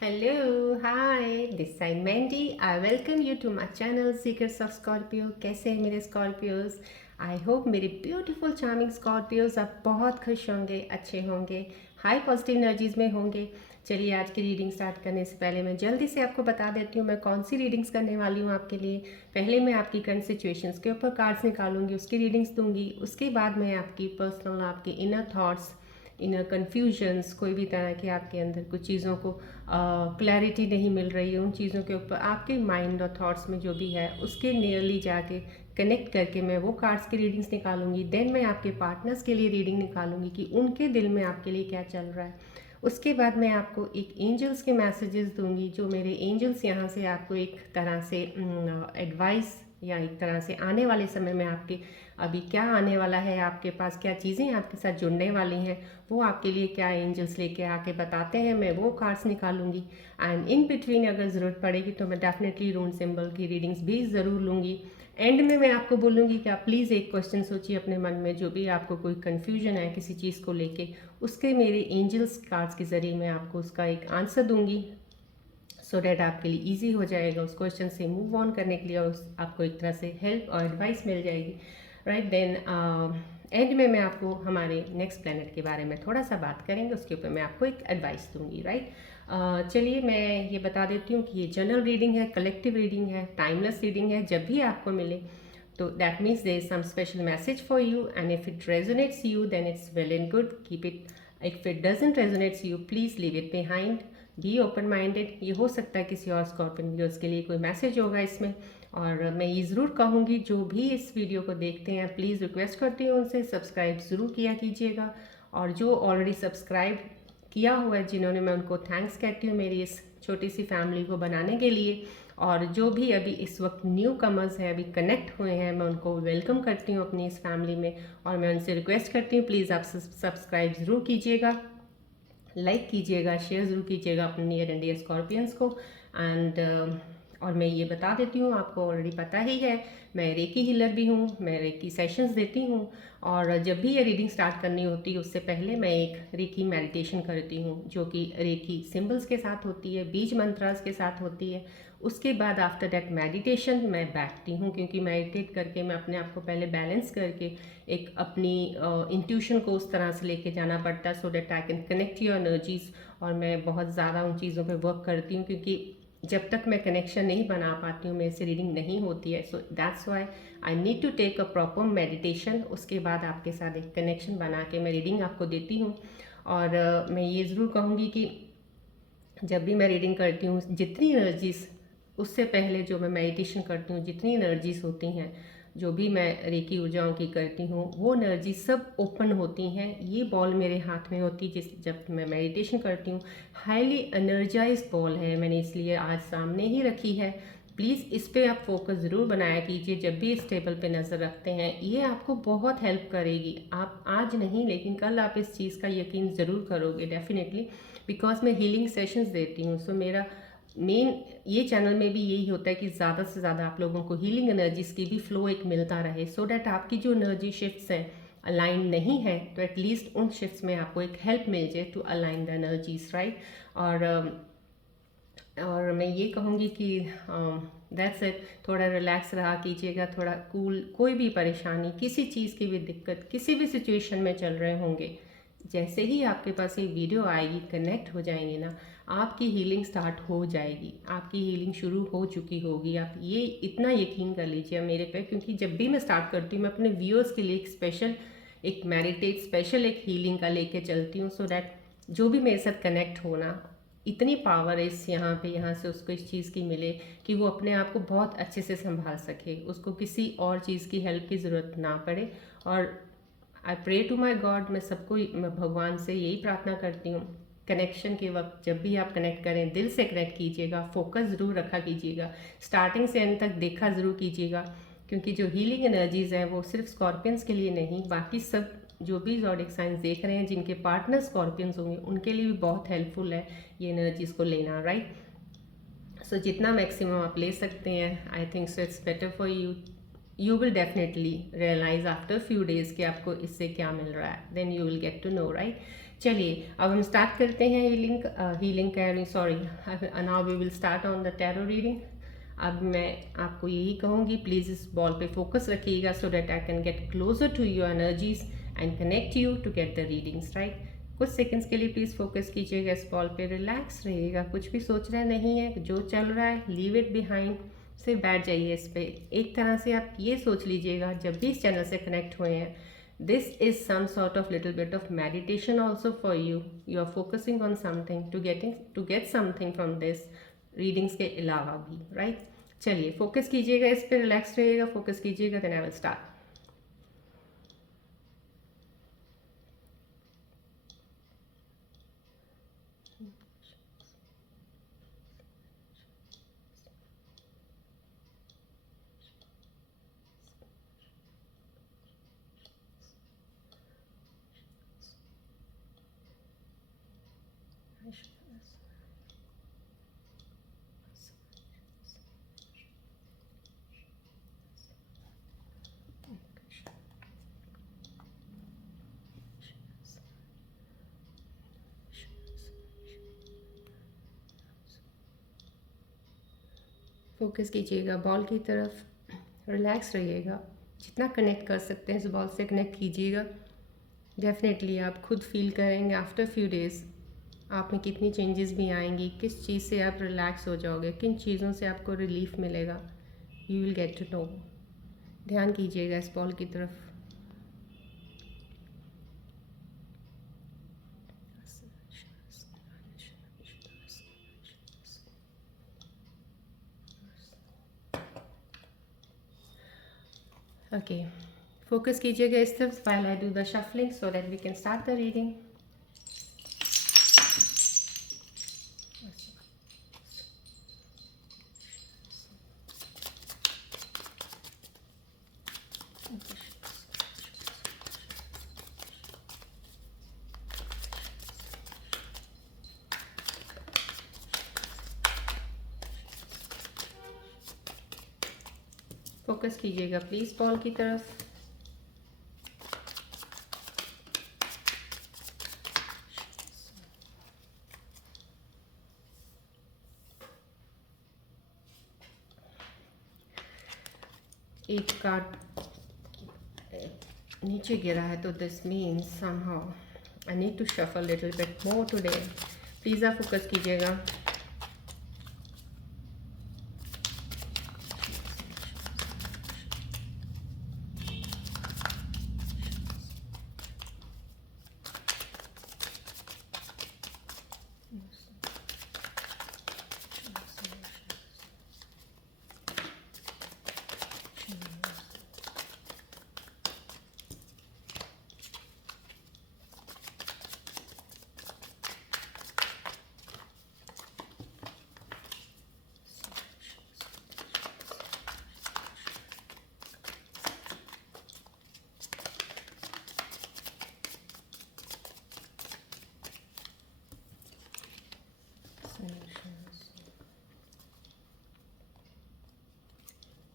Hello, hi, this is Mandy. I welcome you to my channel Secrets of Scorpio. कैसे हैं मेरे Scorpios? I hope मेरे beautiful charming Scorpios आप बहुत खुश होंगे, अच्छे होंगे, हाई पॉजिटिव एनर्जीज में होंगे। चलिए आज की रीडिंग स्टार्ट करने से पहले मैं जल्दी से आपको बता देती हूँ मैं कौन सी रीडिंग्स करने वाली हूँ आपके लिए। पहले मैं आपकी करंट सिचुएशंस के ऊपर कार्ड्स निकालूंगी, उसकी रीडिंग्स दूंगी। उसके बाद मैं आपकी पर्सनल, आपके इनर थॉट्स, इनर कन्फ्यूजन्स, कोई भी तरह के आपके अंदर कुछ चीज़ों को क्लैरिटी नहीं मिल रही है, उन चीज़ों के ऊपर आपके माइंड और थॉट्स में जो भी है उसके नियरली जाके कनेक्ट करके मैं वो कार्ड्स की रीडिंग्स निकालूंगी। देन मैं आपके पार्टनर्स के लिए रीडिंग निकालूंगी कि उनके दिल में आपके लिए क्या चल रहा है। उसके बाद मैं आपको एक एंजल्स के मैसेजेस दूंगी, जो मेरे एंजल्स यहाँ से आपको एक तरह से एडवाइस या एक तरह से आने वाले समय में आपके अभी क्या आने वाला है, आपके पास क्या चीज़ें आपके साथ जुड़ने वाली हैं, वो आपके लिए क्या एंजल्स लेके आके बताते हैं, मैं वो कार्ड्स निकालूंगी। एंड इन बिटवीन अगर ज़रूरत पड़ेगी तो मैं डेफिनेटली रून सिंबल की रीडिंग्स भी ज़रूर लूँगी। एंड में मैं आपको बोलूँगी कि आप प्लीज़ एक क्वेश्चन सोचिए अपने मन में, जो भी आपको कोई कन्फ्यूजन है किसी चीज़ को लेके, उसके मेरे एंजल्स कार्ड्स के ज़रिए मैं आपको उसका एक आंसर दूंगी, सो डैट आपके लिए ईजी हो जाएगा उस क्वेश्चन से मूव ऑन करने के लिए, और आपको एक तरह से हेल्प और एडवाइस मिल जाएगी। राइट देन एंड में मैं आपको हमारे नेक्स्ट प्लेनेट के बारे में थोड़ा सा बात करेंगे, उसके ऊपर मैं आपको एक एडवाइस दूंगी। राइट चलिए मैं ये बता देती हूँ कि ये जनरल रीडिंग है, कलेक्टिव रीडिंग है, टाइमलेस रीडिंग है। जब भी आपको मिले तो that means there is some special message for you, and if it resonates you then it's well and good, keep it. If it doesn't resonates you please leave it behind, be open minded. ये हो सकता है किसी और scorpion viewers के लिए कोई message होगा इसमें। और मैं ये ज़रूर कहूँगी जो भी इस वीडियो को देखते हैं प्लीज़ रिक्वेस्ट करती हूँ उनसे सब्सक्राइब ज़रूर किया कीजिएगा, और जो ऑलरेडी सब्सक्राइब किया हुआ है जिन्होंने, मैं उनको थैंक्स कहती हूँ मेरी इस छोटी सी फैमिली को बनाने के लिए। और जो भी अभी इस वक्त न्यू कमर्स हैं, अभी कनेक्ट हुए हैं, मैं उनको वेलकम करती हूँ अपनी इस फैमिली में, और मैं उनसे रिक्वेस्ट करती हूँ प्लीज़ आप सब्सक्राइब ज़रूर कीजिएगा, लाइक कीजिएगा, शेयर ज़रूर कीजिएगा अपने नियर एंड डियर स्कॉर्पियंस को। एंड और मैं ये बता देती हूँ, आपको ऑलरेडी पता ही है, मैं रेकी हीलर भी हूँ, मैं रेकी सेशंस देती हूँ। और जब भी ये रीडिंग स्टार्ट करनी होती है उससे पहले मैं एक रेकी मेडिटेशन करती हूँ, जो कि रेकी सिंबल्स के साथ होती है, बीज मंत्रास के साथ होती है। उसके बाद आफ्टर दैट मेडिटेशन मैं बैठती हूँ, क्योंकि मेडिटेट करके मैं अपने आप को पहले बैलेंस करके एक अपनी इंट्यूशन को उस तरह से लेके जाना पड़ता है, सो that I can connect your energies. और मैं बहुत ज़्यादा उन चीज़ों पे वर्क करती हूँ, क्योंकि जब तक मैं कनेक्शन नहीं बना पाती हूँ मेरे से रीडिंग नहीं होती है। So that's why I need to take a proper meditation. उसके बाद आपके साथ एक कनेक्शन बना के मैं रीडिंग आपको देती हूँ। और मैं ये ज़रूर कहूँगी कि जब भी मैं रीडिंग करती हूँ जितनी एनर्जीज, उससे पहले जो मैं मेडिटेशन करती हूँ जितनी एनर्जीज होती हैं, जो भी मैं रेकी ऊर्जाओं की करती हूँ, वो एनर्जी सब ओपन होती हैं। ये बॉल मेरे हाथ में होती है जिस जब मैं मेडिटेशन करती हूँ, हाईली एनर्जाइज बॉल है, मैंने इसलिए आज सामने ही रखी है। प्लीज़ इस पर आप फोकस ज़रूर बनाया कीजिए जब भी इस टेबल पे नज़र रखते हैं, ये आपको बहुत हेल्प करेगी। आप आज नहीं लेकिन कल आप इस चीज़ का यकीन ज़रूर करोगे डेफिनेटली, बिकॉज मैं हीलिंग सेशंस देती हूँ। सो मेरा मेन ये चैनल में भी यही होता है कि ज़्यादा से ज़्यादा आप लोगों को हीलिंग एनर्जीज की भी फ्लो एक मिलता रहे, सो डैट आपकी जो एनर्जी शिफ्ट्स हैं अलाइन नहीं है तो एटलीस्ट उन शिफ्ट्स में आपको एक हेल्प मिल जाए to align the energies. Right और मैं ये कहूँगी कि दैट्स इट, थोड़ा रिलैक्स रहा कीजिएगा, थोड़ा कूल। कोई भी परेशानी, किसी चीज़ की भी दिक्कत, किसी भी सिचुएशन में चल रहे होंगे, जैसे ही आपके पास ये वीडियो आएगी, कनेक्ट हो जाएंगे ना, आपकी हीलिंग स्टार्ट हो जाएगी, आपकी हीलिंग शुरू हो चुकी होगी। आप ये इतना यकीन कर लीजिए मेरे पे, क्योंकि जब भी मैं स्टार्ट करती हूँ मैं अपने व्यूअर्स के लिए एक स्पेशल एक मेडिटेट स्पेशल एक हीलिंग का लेके चलती हूँ, सो डैट जो भी मेरे साथ कनेक्ट होना, इतनी पावर है इस यहाँ पे, यहाँ से उसको इस चीज़ की मिले कि वो अपने आप को बहुत अच्छे से संभाल सके, उसको किसी और चीज़ की हेल्प की ज़रूरत ना पड़े। और I pray to my God, मैं सबको मैं भगवान से यही प्रार्थना करती हूँ, कनेक्शन के वक्त जब भी आप कनेक्ट करें दिल से कनेक्ट कीजिएगा, फोकस ज़रूर रखा कीजिएगा, स्टार्टिंग से एंड तक देखा ज़रूर कीजिएगा, क्योंकि जो हीलिंग एनर्जीज़ हैं वो सिर्फ स्कॉर्पियंस के लिए नहीं, बाकी सब जो भी ज़ोडिक साइंस देख रहे हैं जिनके पार्टनर स्कॉर्पियंस होंगे उनके लिए भी बहुत हेल्पफुल है ये एनर्जीज़ को लेना। राइट सो जितना मैक्सिमम आप ले सकते हैं, I think so it's better for you. You will definitely realise after few days कि आपको इससे क्या मिल रहा है, then you will get to know. Right चलिए अब हम स्टार्ट करते हैं हीलिंग कह रही sorry, now we will start on the tarot reading. अब मैं आपको यही कहूँगी, प्लीज़ इस बॉल पे फोकस रखिएगा so that I can get closer to your energies and connect you to get the readings right. कुछ सेकंड्स के लिए प्लीज़ फोकस कीजिएगा इस बॉल पे, रिलैक्स रहिएगा, कुछ भी सोचना नहीं है, जो चल रहा है लीव इट बिहाइंड, सिर्फ बैठ जाइए इस पे। एक तरह से आप ये सोच लीजिएगा जब भी इस चैनल से कनेक्ट हुए हैं, this is some sort of little bit of meditation also for you. You are focusing on something to get something from this readings के अलावा भी right। चलिए फोकस कीजिएगा इस पे, रिलैक्स रहिएगा, फोकस कीजिएगा, then I will start। Focus कीजिएगा बॉल की तरफ, रिलैक्स रहिएगा, जितना कनेक्ट कर सकते हैं इस बॉल से कनेक्ट कीजिएगा। डेफिनेटली आप खुद फील करेंगे आफ्टर फ्यू डेज़ आप में कितनी चेंजेस भी आएंगी, किस चीज़ से आप रिलैक्स हो जाओगे, किन चीज़ों से आपको रिलीफ मिलेगा, you will get to know. ध्यान कीजिएगा इस बॉल की तरफ। ओके फोकस कीजिएगा इस तरफ while I do the shuffling so that we can start the reading। Focus कीजिएगा प्लीज़ बॉल की तरफ। एक कार्ड नीचे गिरा है तो this means somehow I need to shuffle little bit more today. Please आप फोकस कीजिएगा।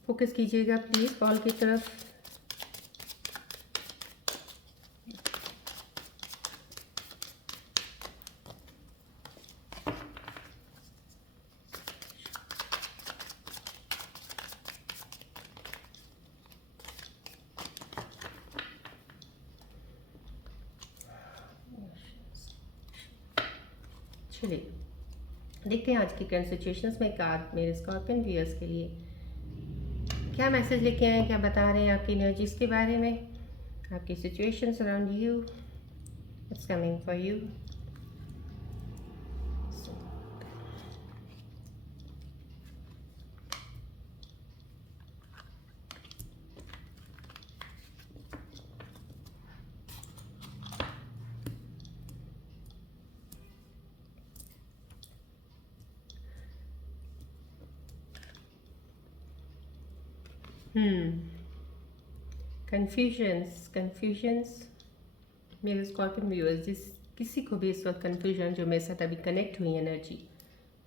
फोकस कीजिएगा प्लीज़ बॉल की तरफ। चलिए देखते हैं आज की करंट सिचुएशंस में कार्ड मेरे स्कॉर्पियन व्यूअर्स के लिए क्या मैसेज लेके आए हैं, क्या बता रहे हैं आपकी एनर्जीज के बारे में, आपकी situations around you, it's coming for you. Confusions मेरे स्कॉर्पियन व्यूअर्स, जिस किसी को भी इस वक्त कन्फ्यूजन जो मेरे साथ अभी कनेक्ट हुई एनर्जी,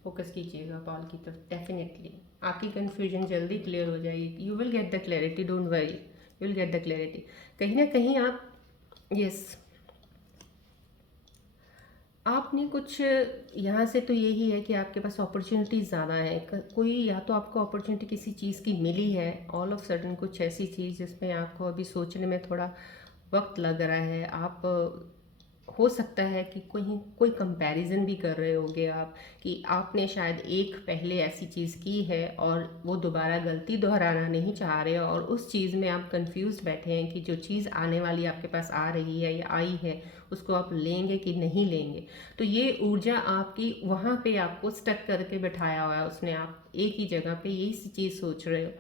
फोकस कीजिएगा बॉल की तरफ। डेफिनेटली आपकी कन्फ्यूजन जल्दी क्लियर हो जाएगी, you will get the clarity, don't worry, you will get the clarity. कहीं ना कहीं आप यस आपने कुछ यहाँ से तो यही है कि आपके पास अपॉर्चुनिटीज़ ज़्यादा है, कोई या तो आपको अपॉर्चुनिटी किसी चीज़ की मिली है, ऑल ऑफ सडन कुछ ऐसी चीज़ जिसमें आपको अभी सोचने में थोड़ा वक्त लग रहा है। आप हो सकता है कि कहीं कोई कंपैरिजन भी कर रहे होगे आप, कि आपने शायद एक पहले ऐसी चीज़ की है और वो दोबारा गलती दोहराना नहीं चाह रहे हो, और उस चीज़ में आप कंफ्यूज बैठे हैं कि जो चीज़ आने वाली आपके पास आ रही है या आई है उसको आप लेंगे कि नहीं लेंगे। तो ये ऊर्जा आपकी वहाँ पे आपको स्टक करके बैठाया हुआ है उसने, आप एक ही जगह पे यही चीज़ सोच रहे हो।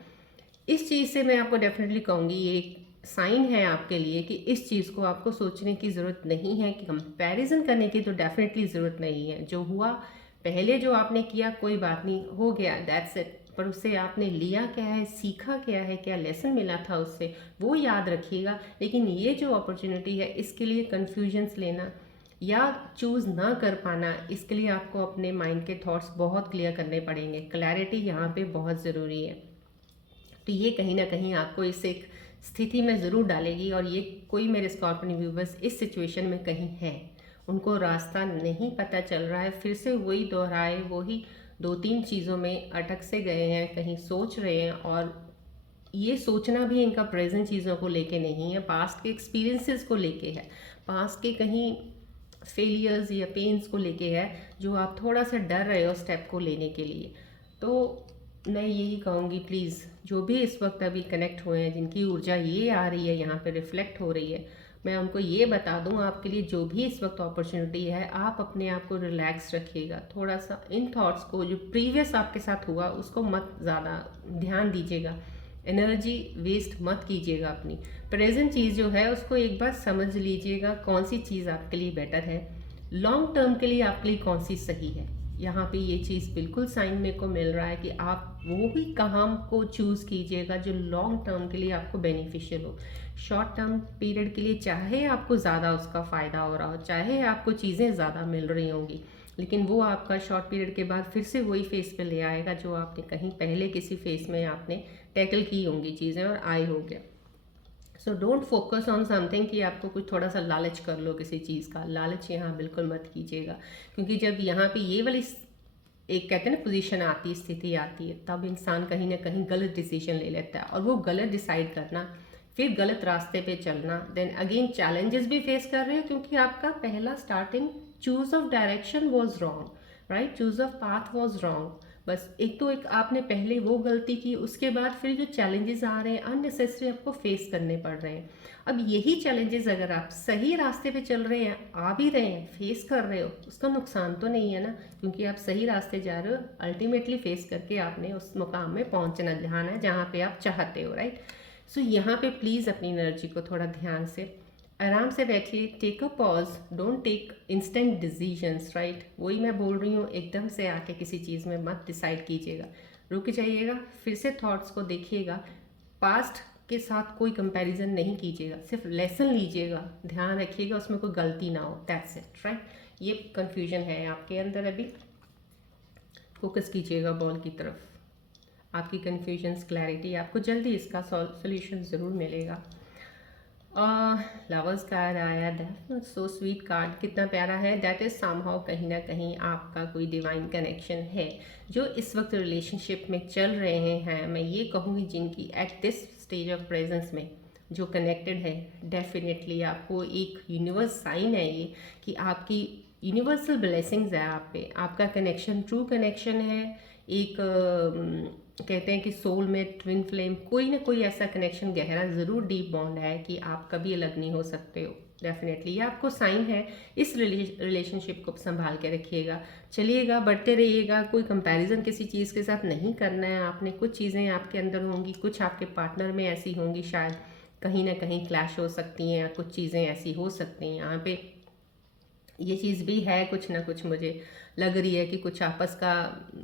इस चीज़ से मैं आपको डेफिनेटली कहूँगी, ये एक साइन है आपके लिए कि इस चीज़ को आपको सोचने की ज़रूरत नहीं है, कि कंपैरिजन करने की तो डेफिनेटली ज़रूरत नहीं है। जो हुआ पहले, जो आपने किया कोई बात नहीं, हो गया, दैट्स इट। पर उससे आपने लिया क्या है, सीखा क्या है, क्या लेसन मिला था उससे, वो याद रखिएगा। लेकिन ये जो अपॉर्चुनिटी है, इसके लिए कन्फ्यूजन्स लेना या चूज़ ना कर पाना, इसके लिए आपको अपने माइंड के थॉट्स बहुत क्लियर करने पड़ेंगे। क्लैरिटी यहाँ पे बहुत ज़रूरी है। तो ये कहीं ना कहीं आपको इस एक स्थिति में ज़रूर डालेगी, और ये कोई मेरे स्कॉर्पियन व्यूवर्स इस सिचुएशन में कहीं है, उनको रास्ता नहीं पता चल रहा है, फिर से वही दोहराए, वही दो तीन चीज़ों में अटक से गए हैं, कहीं सोच रहे हैं, और ये सोचना भी इनका प्रेजेंट चीज़ों को लेके नहीं है, पास्ट के एक्सपीरियंसेस को लेके है, पास्ट के कहीं फेलियर्स या पेन्स को लेके है, जो आप थोड़ा सा डर रहे हो स्टेप को लेने के लिए। तो मैं यही कहूँगी, प्लीज़ जो भी इस वक्त अभी कनेक्ट हुए हैं, जिनकी ऊर्जा ये आ रही है, यहाँ पे रिफ्लेक्ट हो रही है, मैं उनको ये बता दूँ, आपके लिए जो भी इस वक्त अपॉर्चुनिटी है, आप अपने आप को रिलैक्स रखिएगा थोड़ा सा। इन थॉट्स को, जो प्रीवियस आपके साथ हुआ उसको मत ज़्यादा ध्यान दीजिएगा, एनर्जी वेस्ट मत कीजिएगा अपनी। प्रेजेंट चीज़ जो है उसको एक बार समझ लीजिएगा, कौन सी चीज़ आपके लिए बेटर है, लॉन्ग टर्म के लिए आपके लिए कौन सी सही है। यहाँ पे ये चीज़ बिल्कुल साइन मेरे को मिल रहा है कि आप वो ही काम को चूज़ कीजिएगा जो लॉन्ग टर्म के लिए आपको बेनिफिशियल हो। शॉर्ट टर्म पीरियड के लिए चाहे आपको ज़्यादा उसका फ़ायदा हो रहा हो, चाहे आपको चीज़ें ज़्यादा मिल रही होंगी, लेकिन वो आपका शॉर्ट पीरियड के बाद फिर से वही फेस पे ले आएगा जो आपने कहीं पहले किसी फेस में आपने टैकल की होंगी चीज़ें और आए हो गया। So don't focus on something कि आपको कुछ थोड़ा सा लालच कर लो किसी चीज़ का, लालच यहाँ बिल्कुल मत कीजिएगा। क्योंकि जब यहाँ पे ये वाली एक कहते हैं ना पोजीशन आती है, स्थिति आती है, तब इंसान कहीं ना कहीं गलत डिसीजन ले लेता है, और वो गलत डिसाइड करना, फिर गलत रास्ते पे चलना, देन अगेन चैलेंजेस भी फेस कर रहे हो, क्योंकि आपका पहला starting choose of direction was wrong, right, choose of path was wrong. बस एक तो एक आपने पहले वो गलती की, उसके बाद फिर जो चैलेंजेस आ रहे हैं अननेसेसरी आपको फेस करने पड़ रहे हैं। अब यही चैलेंजेस अगर आप सही रास्ते पे चल रहे हैं, आ भी रहे हैं, फेस कर रहे हो, उसका नुकसान तो नहीं है ना, क्योंकि आप सही रास्ते जा रहे हो, अल्टीमेटली फेस करके आपने उस मुकाम में पहुंचना ध्यान है जहाँ पे आप चाहते हो, राइट। सो यहाँ पे प्लीज़ अपनी एनर्जी को थोड़ा ध्यान से आराम से बैठिए, take a pause, don't take instant decisions, right. वही मैं बोल रही हूँ, एकदम से आके किसी चीज़ में मत डिसाइड कीजिएगा, रुक जाइएगा, फिर से थॉट्स को देखिएगा, पास्ट के साथ कोई कंपैरिजन नहीं कीजिएगा, सिर्फ लेसन लीजिएगा, ध्यान रखिएगा उसमें कोई गलती ना हो, दैट्स इट, राइट। ये कन्फ्यूजन है आपके अंदर अभी, फोकस कीजिएगा बॉल की तरफ, आपकी कन्फ्यूजन्स क्लैरिटी, आपको जल्दी इसका सॉल्यूशन ज़रूर मिलेगा। लवर्स कार्ड आया, दैट सो स्वीट कार्ड, कितना प्यारा है। दैट इज़ समहाउ कहीं ना कहीं आपका कोई डिवाइन कनेक्शन है जो इस वक्त रिलेशनशिप में चल रहे हैं। मैं ये कहूँगी जिनकी at this stage of presence में जो कनेक्टेड है, डेफिनेटली आपको एक यूनिवर्स साइन है ये, कि आपकी यूनिवर्सल ब्लेसिंग्स है आप पे, आपका कनेक्शन ट्रू कनेक्शन है, एक कहते हैं कि सोल में ट्विन फ्लेम, कोई ना कोई ऐसा कनेक्शन गहरा ज़रूर डीप बॉन्ड है कि आप कभी अलग नहीं हो सकते हो। डेफिनेटली ये आपको साइन है, इस रिलेशनशिप को संभाल के रखिएगा, चलिएगा, बढ़ते रहिएगा। कोई कंपैरिजन किसी चीज़ के साथ नहीं करना है आपने। कुछ चीज़ें आपके अंदर होंगी, कुछ आपके पार्टनर में ऐसी होंगी, शायद कहीं ना कहीं क्लैश हो सकती हैं, या कुछ चीज़ें ऐसी हो सकती हैं। यहाँ पे ये चीज़ भी है, कुछ ना कुछ मुझे लग रही है कि कुछ आपस का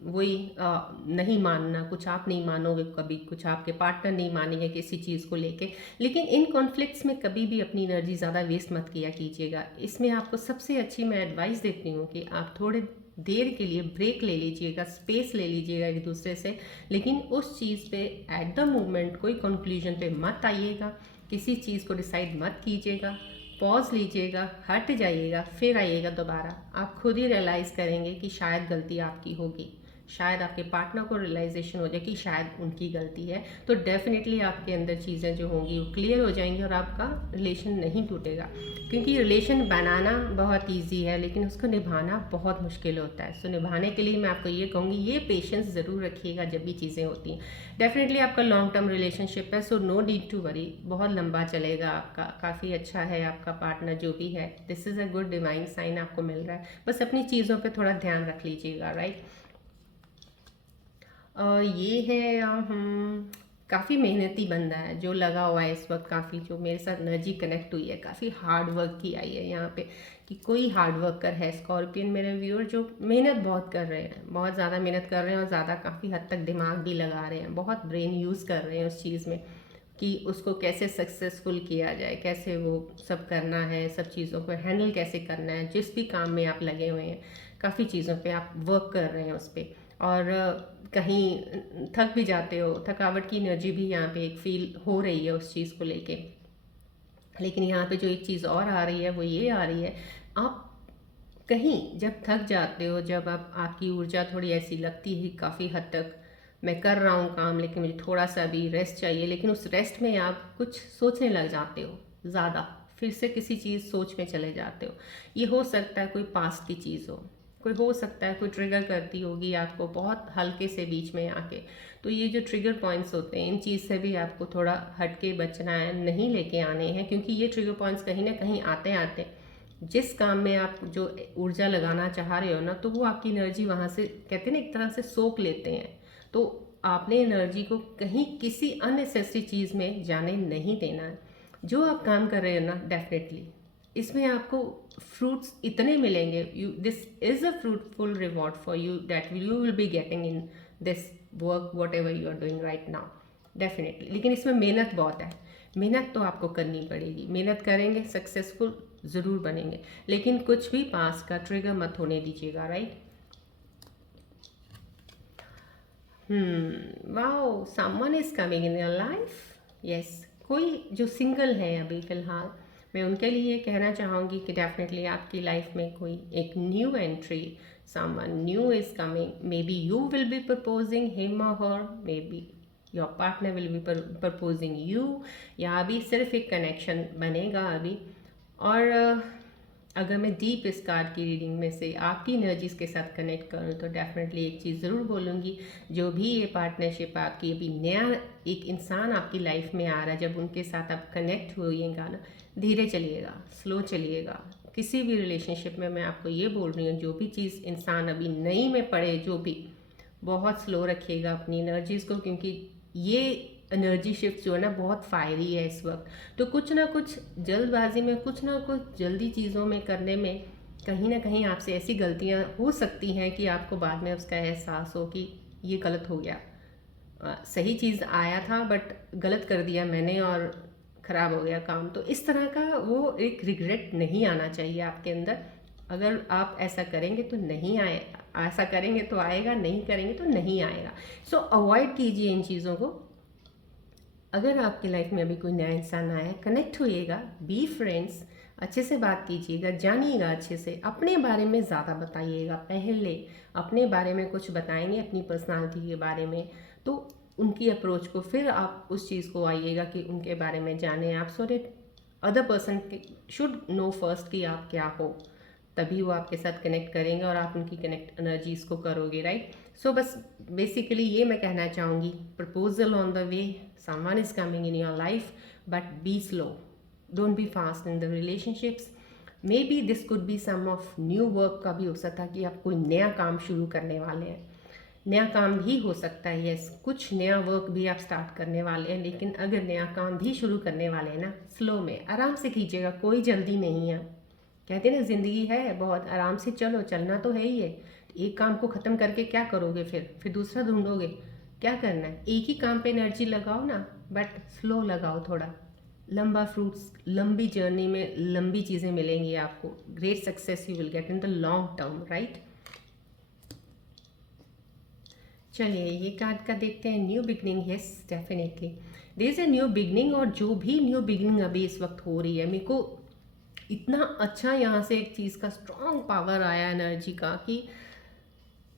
वही नहीं मानना, कुछ आप नहीं मानोगे कभी, कुछ आपके पार्टनर नहीं मानेंगे किसी चीज़ को लेके। लेकिन इन कॉन्फ्लिक्ट्स में कभी भी अपनी एनर्जी ज़्यादा वेस्ट मत किया कीजिएगा। इसमें आपको सबसे अच्छी मैं एडवाइस देती हूँ कि आप थोड़े देर के लिए ब्रेक ले लीजिएगा, स्पेस ले लीजिएगा एक दूसरे से, लेकिन उस चीज़ पे एट द मोमेंट कोई कंक्लूजन पे मत आइएगा, किसी चीज़ को डिसाइड मत कीजिएगा। पॉज लीजिएगा, हट जाइएगा, फिर आइएगा दोबारा। आप खुद ही रियलाइज़ करेंगे कि शायद गलती आपकी होगी, शायद आपके पार्टनर को रियलाइजेशन हो जाए कि शायद उनकी गलती है। तो डेफिनेटली आपके अंदर चीज़ें जो होंगी वो क्लियर हो जाएंगी और आपका रिलेशन नहीं टूटेगा। क्योंकि रिलेशन बनाना बहुत इजी है लेकिन उसको निभाना बहुत मुश्किल होता है। सो निभाने के लिए मैं आपको ये कहूँगी, ये पेशेंस ज़रूर रखिएगा जब भी चीज़ें होती हैं। डेफिनेटली आपका लॉन्ग टर्म रिलेशनशिप है, so no need to worry, बहुत लंबा चलेगा आपका, काफ़ी अच्छा है आपका पार्टनर जो भी है। This is a good divine sign आपको मिल रहा है। बस अपनी चीज़ों पर थोड़ा ध्यान रख लीजिएगा, राइट। ये है काफ़ी मेहनती बंदा है जो लगा हुआ है इस वक्त, काफ़ी जो मेरे साथ एनर्जी कनेक्ट हुई है, काफ़ी हार्ड वर्क की आई है यहाँ पे कि कोई हार्ड वर्कर है स्कॉर्पियन मेरे व्यूअर जो मेहनत बहुत कर रहे हैं, बहुत ज़्यादा मेहनत कर रहे हैं और ज़्यादा काफ़ी हद तक दिमाग भी लगा रहे हैं, बहुत ब्रेन यूज़ कर रहे हैं उस चीज़ में कि उसको कैसे सक्सेसफुल किया जाए, कैसे वो सब करना है, सब चीज़ों को हैंडल कैसे करना है। जिस भी काम में आप लगे हुए हैं, काफ़ी चीज़ों पे आप वर्क कर रहे हैं उस पर, और कहीं थक भी जाते हो, थकावट की एनर्जी भी यहाँ पे एक फील हो रही है उस चीज़ को लेके। लेकिन यहाँ पे जो एक चीज़ और आ रही है वो ये आ रही है, आप कहीं जब थक जाते हो, जब आप आपकी ऊर्जा थोड़ी ऐसी लगती है काफ़ी हद तक मैं कर रहा हूँ काम लेकिन मुझे थोड़ा सा भी रेस्ट चाहिए, लेकिन उस रेस्ट में आप कुछ सोचने लग जाते हो ज़्यादा, फिर से किसी चीज़ सोच में चले जाते हो। ये हो सकता है कोई पास्ट की चीज़ हो, हो सकता है कोई ट्रिगर करती होगी आपको बहुत हल्के से बीच में आके। तो ये जो ट्रिगर पॉइंट्स होते हैं, इन चीज़ से भी आपको थोड़ा हट के बचना है, नहीं लेके आने हैं, क्योंकि ये ट्रिगर पॉइंट्स कहीं ना कहीं आते आते जिस काम में आप जो ऊर्जा लगाना चाह रहे हो ना, तो वो आपकी एनर्जी वहाँ से कहते हैं ना एक तरह से सोख लेते हैं। तो आपने एनर्जी को कहीं किसी अननेसेसरी चीज़ में जाने नहीं देना है। जो आप काम कर रहे हो ना, डेफिनेटली इसमें आपको फ्रूट्स इतने मिलेंगे, you this is a fruitful reward for you that you will be getting in this work whatever you are doing right now, definitely. लेकिन इसमें मेहनत बहुत है, मेहनत तो आपको करनी पड़ेगी, मेहनत करेंगे सक्सेसफुल ज़रूर बनेंगे, लेकिन कुछ भी पास का ट्रिगर मत होने दीजिएगा, right. Wow, someone is coming in your life. Yes, कोई जो सिंगल है अभी फ़िलहाल, मैं उनके लिए कहना चाहूँगी कि डेफिनेटली आपकी लाइफ में कोई एक new entry, someone new is coming. Maybe you will be proposing him और her, maybe your partner will be proposing you, या अभी सिर्फ एक कनेक्शन बनेगा अभी। और अगर मैं डीप इस कार्ड की रीडिंग में से आपकी एनर्जीज के साथ कनेक्ट करूँ तो डेफिनेटली एक चीज़ ज़रूर बोलूँगी, जो भी ये पार्टनरशिप आपकी अभी नया एक इंसान आपकी लाइफ में आ रहा है, जब उनके साथ आप कनेक्ट होइएगा ना, धीरे चलिएगा, स्लो चलिएगा। किसी भी रिलेशनशिप में मैं आपको ये बोल रही हूँ, जो भी चीज़ इंसान अभी नई में पड़े, जो भी बहुत स्लो रखिएगा अपनी एनर्जीज़ को, क्योंकि ये एनर्जी शिफ्ट जो है ना बहुत फायरी है इस वक्त। तो कुछ ना कुछ जल्दबाजी में, कुछ ना कुछ जल्दी चीज़ों में करने में कहीं ना कहीं आपसे ऐसी गलतियां हो सकती हैं कि आपको बाद में उसका एहसास हो कि ये गलत हो गया, सही चीज़ आया था बट गलत कर दिया मैंने और ख़राब हो गया काम। तो इस तरह का वो एक रिग्रेट नहीं आना चाहिए आपके अंदर। अगर आप ऐसा करेंगे तो नहीं आए, ऐसा करेंगे तो आएगा, नहीं करेंगे तो नहीं आएगा। सो अवॉइड कीजिए इन चीज़ों को। अगर आपकी लाइफ में अभी कोई नया इंसान आया है, कनेक्ट होइएगा, बी फ्रेंड्स, अच्छे से बात कीजिएगा, जानिएगा अच्छे से, अपने बारे में ज़्यादा बताइएगा। पहले अपने बारे में कुछ बताएंगे, अपनी पर्सनालिटी के बारे में, तो उनकी अप्रोच को फिर आप उस चीज़ को आइएगा कि उनके बारे में जाने आप, so that other person should know first कि आप क्या हो, तभी वो आपके साथ कनेक्ट करेंगे और आप उनकी कनेक्ट एनर्जीज को करोगे, राइट। सो बस बेसिकली ये मैं कहना चाहूँगी, proposal on the way, someone is coming in your life, but be slow, don't be fast in the relationships. Maybe this could be some of new work का भी हो सकता है कि आप कोई नया काम शुरू करने वाले हैं, नया काम भी हो सकता है, यस, कुछ नया वर्क भी आप स्टार्ट करने वाले हैं। लेकिन अगर नया काम भी शुरू करने वाले हैं ना, स्लो में आराम से कीजिएगा, कोई जल्दी नहीं है। कहते हैं ना ज़िंदगी है बहुत आराम से, चलो चलना तो है ही है। एक काम को ख़त्म करके क्या करोगे, फिर दूसरा ढूंढोगे, क्या करना है। एक ही काम पे एनर्जी लगाओ ना, बट स्लो लगाओ थोड़ा, लंबा फ्रूट्स, लंबी जर्नी में लंबी चीज़ें मिलेंगी आपको, great success you will get in the long term, right. चलिए ये कार्ड का देखते हैं, new beginning. Yes, definitely there is a new beginning. और जो भी न्यू बिगनिंग अभी इस वक्त हो रही है, मेरे को इतना अच्छा यहाँ से एक चीज़ का स्ट्रॉन्ग पावर आया एनर्जी का कि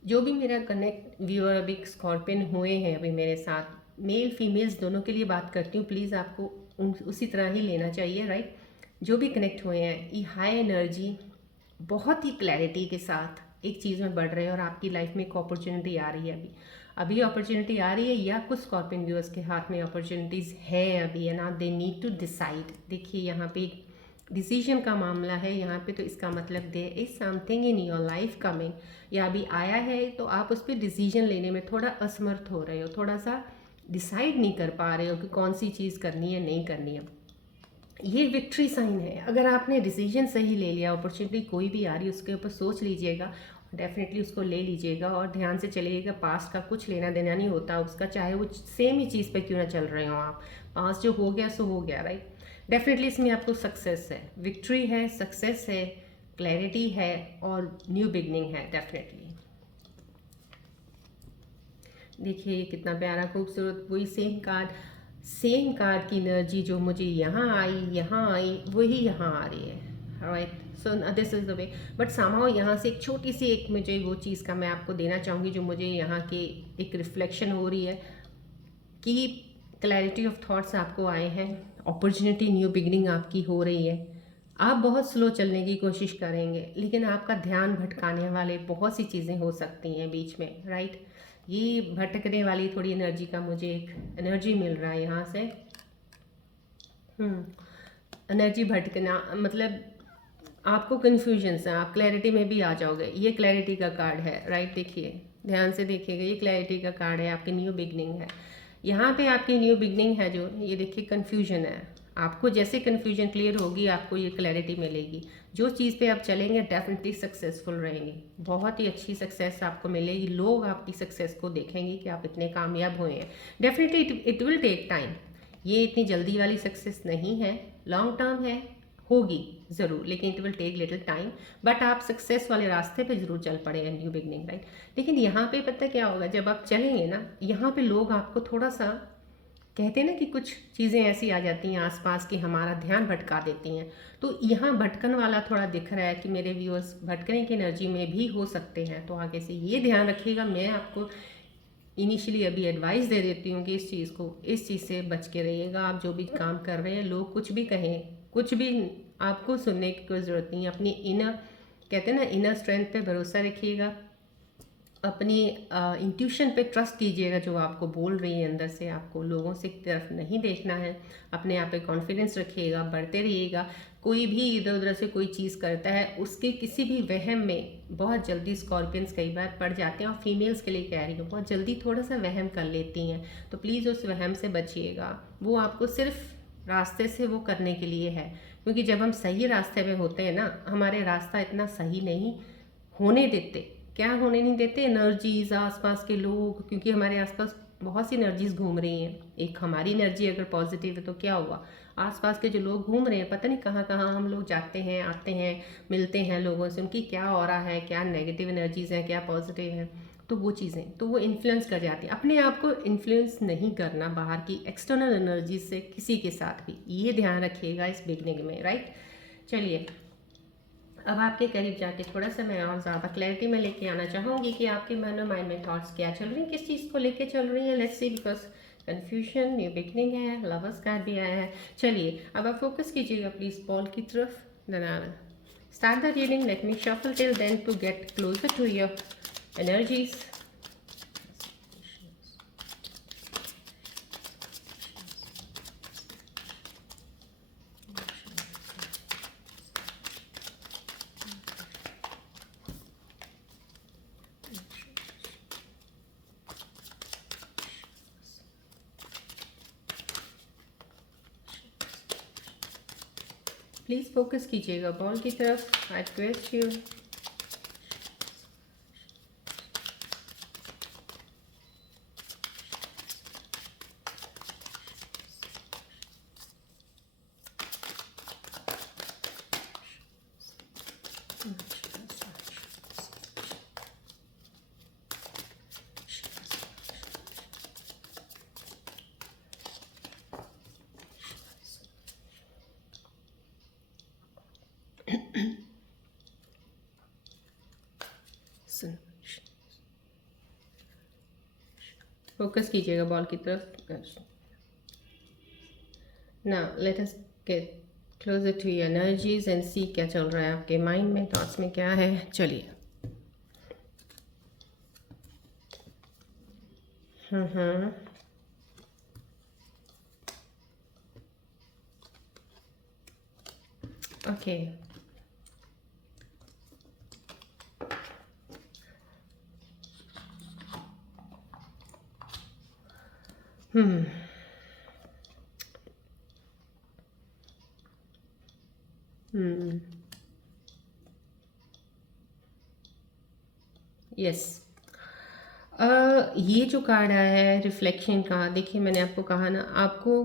जो भी मेरा कनेक्ट व्यूअर अभी स्कॉर्पियन हुए हैं अभी मेरे साथ, मेल फीमेल्स दोनों के लिए बात करती हूँ, प्लीज़ आपको उसी तरह ही लेना चाहिए, राइट। जो भी कनेक्ट हुए हैं, ये हाई एनर्जी बहुत ही क्लैरिटी के साथ एक चीज़ में बढ़ रहे हैं और आपकी लाइफ में एक अपॉर्चुनिटी आ रही है अभी। अभी अपॉर्चुनिटी आ रही है या कुछ स्कॉर्पियन व्यूअर्स के हाथ में अपॉर्चुनिटीज़ है अभी, है ना, दे नीड टू डिसाइड। देखिए यहाँ पे डिसीजन का मामला है यहाँ पे, तो इसका मतलब there is something in your life coming, या अभी आया है तो आप उस पर डिसीजन लेने में थोड़ा असमर्थ हो रहे हो, थोड़ा सा डिसाइड नहीं कर पा रहे हो कि कौन सी चीज़ करनी है नहीं करनी है। ये विक्ट्री साइन है। अगर आपने डिसीजन सही ले लिया, अपॉर्चुनिटी कोई भी आ रही है उसके ऊपर सोच लीजिएगा, डेफिनेटली उसको ले लीजिएगा और ध्यान से चलिएगा। पास्ट का कुछ लेना देना नहीं होता उसका, चाहे वो सेम ही चीज़ पे क्यों ना चल रहे हो आप। पास्ट जो हो गया सो हो गया, राइट। डेफिनेटली इसमें आपको सक्सेस है, विक्ट्री है, सक्सेस है, क्लैरिटी है और न्यू बिगनिंग है डेफिनेटली। देखिए ये कितना प्यारा खूबसूरत, वही सेम कार्ड की एनर्जी जो मुझे यहाँ आई वही यहाँ आ रही है, right. So this is the way, but somehow यहाँ से एक छोटी सी एक मुझे वो चीज़ का मैं आपको देना चाहूँगी जो मुझे यहाँ के एक रिफ्लेक्शन हो रही है कि क्लैरिटी ऑफ थॉट्स आपको आए हैं, अपॉर्चुनिटी न्यू बिगनिंग आपकी हो रही है। आप बहुत स्लो चलने की कोशिश करेंगे लेकिन आपका ध्यान भटकाने वाले बहुत सी चीज़ें हो सकती हैं बीच में, राइट। ये भटकने वाली थोड़ी एनर्जी का मुझे एक एनर्जी मिल रहा है यहाँ से। एनर्जी भटकना मतलब आपको कन्फ्यूजन से आप क्लैरिटी में भी आ जाओगे। ये क्लैरिटी का कार्ड है, राइट। देखिए ध्यान से देखिएगा, ये क्लैरिटी का कार्ड है, आपकी न्यू बिगनिंग है। यहाँ पे आपकी न्यू बिगनिंग है जो ये देखिए कन्फ्यूजन है। आपको जैसे कन्फ्यूजन क्लियर होगी आपको ये क्लैरिटी मिलेगी। जो चीज़ पे आप चलेंगे डेफिनेटली सक्सेसफुल रहेंगे, बहुत ही अच्छी सक्सेस आपको मिलेगी। लोग आपकी सक्सेस को देखेंगे कि आप इतने कामयाब हुए हैं। Definitely it will take time, ये इतनी जल्दी वाली सक्सेस नहीं है, लॉन्ग टर्म है, होगी ज़रूर, लेकिन it will take little time. But आप सक्सेस वाले रास्ते पे ज़रूर चल पड़े हैं, न्यू बिगनिंग, राइट। लेकिन यहाँ पे पता क्या होगा, जब आप चलेंगे ना यहाँ पे लोग आपको थोड़ा सा कहते हैं ना कि कुछ चीज़ें ऐसी आ जाती हैं आसपास की हमारा ध्यान भटका देती हैं। तो यहाँ भटकन वाला थोड़ा दिख रहा है कि मेरे व्यूअर्स भटकने की एनर्जी में भी हो सकते हैं, तो आगे से ये ध्यान रखिएगा। मैं आपको इनिशियली अभी एडवाइस दे देती हूँ कि इस चीज़ से बच के रहिएगा। आप जो भी काम कर रहे हैं, लोग कुछ भी कहें, कुछ भी आपको सुनने की कोई ज़रूरत नहीं है। अपनी इनर कहते हैं ना इनर स्ट्रेंथ पे भरोसा रखिएगा, अपनी इंट्यूशन पे ट्रस्ट कीजिएगा। जो आपको बोल रही है अंदर से, आपको लोगों से की तरफ नहीं देखना है। अपने आप पे कॉन्फिडेंस रखिएगा, बढ़ते रहिएगा। कोई भी इधर उधर से कोई चीज़ करता है उसके किसी भी वहम में बहुत जल्दी स्कॉर्पियंस कई बार पड़ जाते हैं, और फीमेल्स के लिए कह रही हूँ, बहुत जल्दी थोड़ा सा वहम कर लेती हैं। तो प्लीज़ उस वहम से बचिएगा। वो आपको सिर्फ रास्ते से वो करने के लिए है, क्योंकि जब हम सही रास्ते में होते हैं ना, हमारे रास्ता इतना सही नहीं होने देते। क्या होने नहीं देते? एनर्जीज, आसपास के लोग, क्योंकि हमारे आसपास बहुत सी एनर्जीज घूम रही हैं। एक हमारी एनर्जी अगर पॉजिटिव है तो क्या हुआ, आसपास के जो लोग घूम रहे हैं, पता नहीं कहाँ कहाँ हम लोग जाते हैं, आते हैं, मिलते हैं लोगों से, उनकी क्या ऑरा है, क्या नेगेटिव एनर्जीज हैं, क्या पॉजिटिव है, तो वो चीज़ें तो वो इन्फ्लुएंस कर जाती हैं। अपने आप को इन्फ्लुएंस नहीं करना बाहर की एक्सटर्नल एनर्जीज से किसी के साथ भी, ये ध्यान रखिएगा इस बिगनिंग में, राइट। चलिए अब आपके करीब जाके थोड़ा सा मैं और ज़्यादा क्लैरिटी में लेके आना चाहूँगी कि आपके मन और माइंड में थॉट्स क्या चल रही हैं, किस चीज़ को लेके चल रही हैं। Let's see, because confusion, new beginning है, लवर्स कार्ड भी आया है। चलिए अब आप फोकस कीजिएगा प्लीज़ बॉल की तरफ। Then I will start the reading. Let me shuffle till then to get closer to your energies. Please focus कीजिएगा बॉल की तरफ, आई रिक्वेस्ट यू। फोकस कीजिएगा बॉल की तरफ। ना let us get closer to your energies and see क्या चल रहा है आपके माइंड में, थॉट्स में क्या है। चलिए। ओके। यस। ये जो कार्ड आया है रिफ्लेक्शन का, देखिए मैंने आपको कहा ना, आपको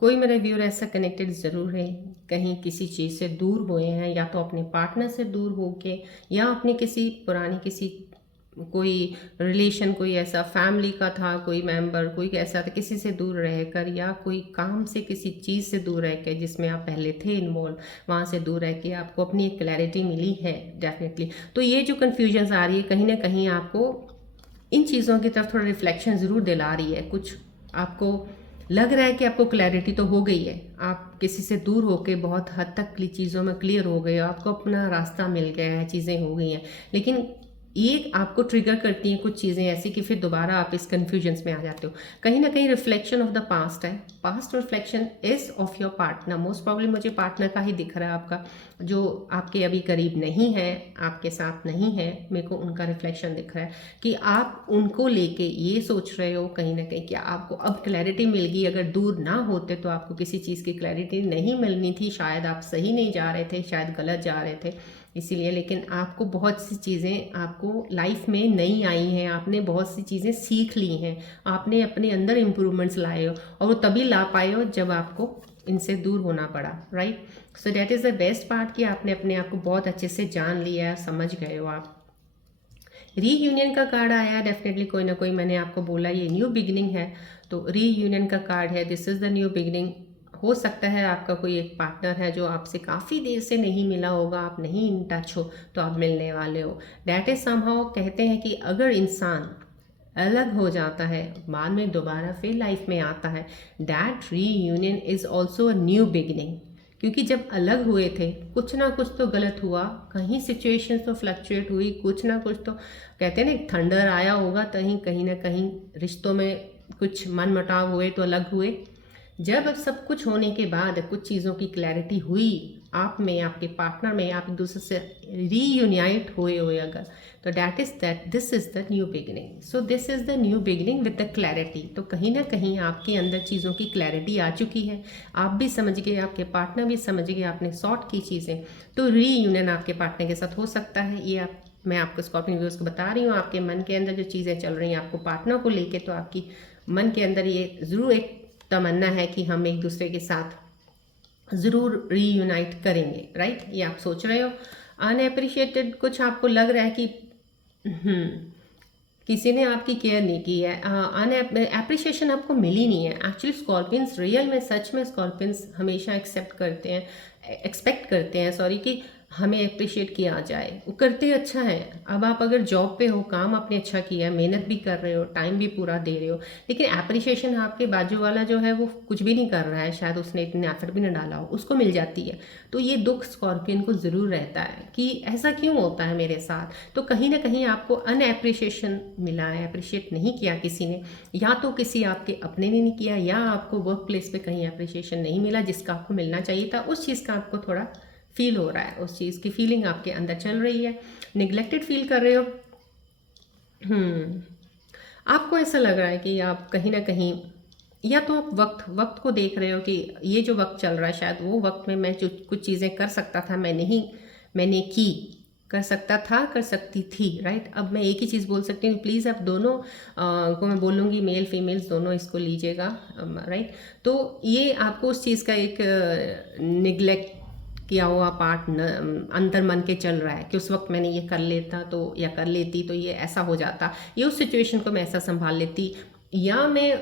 कोई मेरा व्यूअर ऐसा कनेक्टेड ज़रूर है, कहीं किसी चीज़ से दूर हुए हैं, या तो अपने पार्टनर से दूर होके, या अपने किसी पुरानी किसी कोई रिलेशन, कोई ऐसा फैमिली का था, कोई मेंबर, कोई ऐसा था किसी से दूर रहकर, या कोई काम से किसी चीज़ से दूर रह के जिसमें आप पहले थे इन्वॉल्व, वहाँ से दूर रह के आपको अपनी एक क्लैरिटी मिली है डेफिनेटली। तो ये जो कन्फ्यूजन्स आ रही है कहीं ना कहीं आपको इन चीज़ों की तरफ थोड़ा रिफ्लेक्शन ज़रूर दिला रही है। कुछ आपको लग रहा है कि आपको क्लैरिटी तो हो गई है, आप किसी से दूर होके बहुत हद तक चीज़ों में क्लियर हो गए हो, आपको अपना रास्ता मिल गया है, चीज़ें हो गई हैं, लेकिन ये आपको ट्रिगर करती हैं कुछ चीज़ें ऐसी कि फिर दोबारा आप इस कन्फ्यूजन्स में आ जाते हो। कहीं ना कहीं रिफ्लेक्शन ऑफ द पास्ट है, past reflection is of your partner. Most problem मुझे पार्टनर का ही दिख रहा है आपका, जो आपके अभी करीब नहीं है, आपके साथ नहीं है, मेरे को उनका रिफ्लेक्शन दिख रहा है कि आप उनको लेके ये सोच रहे हो कहीं ना कहीं कि आपको अब क्लैरिटी मिल गई। अगर दूर ना होते तो आपको किसी चीज़ की क्लैरिटी नहीं मिलनी थी, शायद आप सही नहीं जा रहे थे, शायद गलत जा रहे थे इसीलिए। लेकिन आपको बहुत सी चीज़ें आपको लाइफ में नई आई हैं, आपने बहुत सी चीज़ें सीख ली हैं, आपने अपने अंदर इम्प्रूवमेंट्स लाए हो, और वो तभी ला पाए हो जब आपको इनसे दूर होना पड़ा, right. So that is the best part कि आपने अपने आप को बहुत अच्छे से जान लिया है, समझ गए हो आप। रीयूनियन का कार्ड आया है, डेफिनेटली कोई ना कोई, मैंने आपको बोला ये न्यू बिगिनिंग है, तो रीयूनियन का कार्ड है, this is the new beginning. हो सकता है आपका कोई एक पार्टनर है जो आपसे काफ़ी देर से नहीं मिला होगा, आप नहीं इन टच हो, तो आप मिलने वाले हो। डैट इज समहाउ, कहते हैं कि अगर इंसान अलग हो जाता है बाद में दोबारा फिर लाइफ में आता है, that reunion is also a new beginning. क्योंकि जब अलग हुए थे कुछ ना कुछ तो गलत हुआ, कहीं सिचुएशन तो फ्लक्चुएट हुई, कुछ ना कुछ तो कहते हैं ना थंडर आया होगा, कहीं ना कहीं रिश्तों में कुछ मनमुटाव हुए तो अलग हुए। जब अब सब कुछ होने के बाद कुछ चीज़ों की क्लैरिटी हुई आप में, आपके पार्टनर में, आप एक दूसरे से रीयूनाइट हुए अगर, तो this is the new beginning. So this is the new beginning with the clarity. तो कहीं ना कहीं आपके अंदर चीज़ों की क्लैरिटी आ चुकी है, आप भी समझ गए, आपके पार्टनर भी समझ गए, आपने सॉर्ट की चीज़ें, तो रीयूनियन आपके पार्टनर के साथ हो सकता है। ये मैं आपको स्कॉर्पियन व्यूअर्स को बता रही हूँ, आपके मन के अंदर जो चीज़ें चल रही हैं आपको पार्टनर को लेके, तो आपकी मन के अंदर ये ज़रूर एक तमन्ना है कि हम एक दूसरे के साथ ज़रूर रीयूनाइट करेंगे, राइट। ये आप सोच रहे हो। अनएप्रिशिएटेड कुछ आपको लग रहा है कि किसी ने आपकी केयर नहीं की है, एप्रिशिएशन आपको मिली नहीं है। एक्चुअली स्कॉर्पियंस रियल में, सच में स्कॉर्पियंस हमेशा एक्सपेक्ट करते हैं सॉरी, कि हमें अप्रिशिएट किया जाए। वो करते अच्छा है। अब आप अगर जॉब पे हो, काम आपने अच्छा किया है, मेहनत भी कर रहे हो, टाइम भी पूरा दे रहे हो, लेकिन एप्रिशिएशन आपके बाजू वाला जो है वो कुछ भी नहीं कर रहा है, शायद उसने इतने एफर्ट भी नहीं डाला हो, उसको मिल जाती है। तो ये दुख स्कॉर्पियन को ज़रूर रहता है कि ऐसा क्यों होता है मेरे साथ। तो कहीं ना कहीं आपको अनएप्रिशिएशन मिला है, अप्रिशिएट नहीं किया किसी ने, या तो किसी आपके अपने ने नहीं किया, या आपको वर्क प्लेस पे कहीं अप्रिशिएशन नहीं मिला जिसका आपको मिलना चाहिए था। उस चीज़ का आपको थोड़ा फील हो रहा है, उस चीज़ की फीलिंग आपके अंदर चल रही है, निगलेक्टेड फील कर रहे हो। आपको ऐसा लग रहा है कि आप कहीं ना कहीं, या तो आप वक्त को देख रहे हो कि ये जो वक्त चल रहा है, शायद वो वक्त में मैं जो कुछ चीज़ें कर सकता था मैंने की, कर सकता था, कर सकती थी, राइट। अब मैं एक ही चीज़ बोल सकती हूँ, प्लीज़ आप दोनों को मैं बोलूँगी, मेल फीमेल्स दोनों इसको लीजिएगा, राइट। तो ये आपको उस चीज़ का एक निगलेक्ट किया हुआ पार्ट अंतर मन के चल रहा है कि उस वक्त मैंने ये कर लेता तो, या कर लेती तो ये ऐसा हो जाता, ये उस सिचुएशन को मैं ऐसा संभाल लेती, या मैं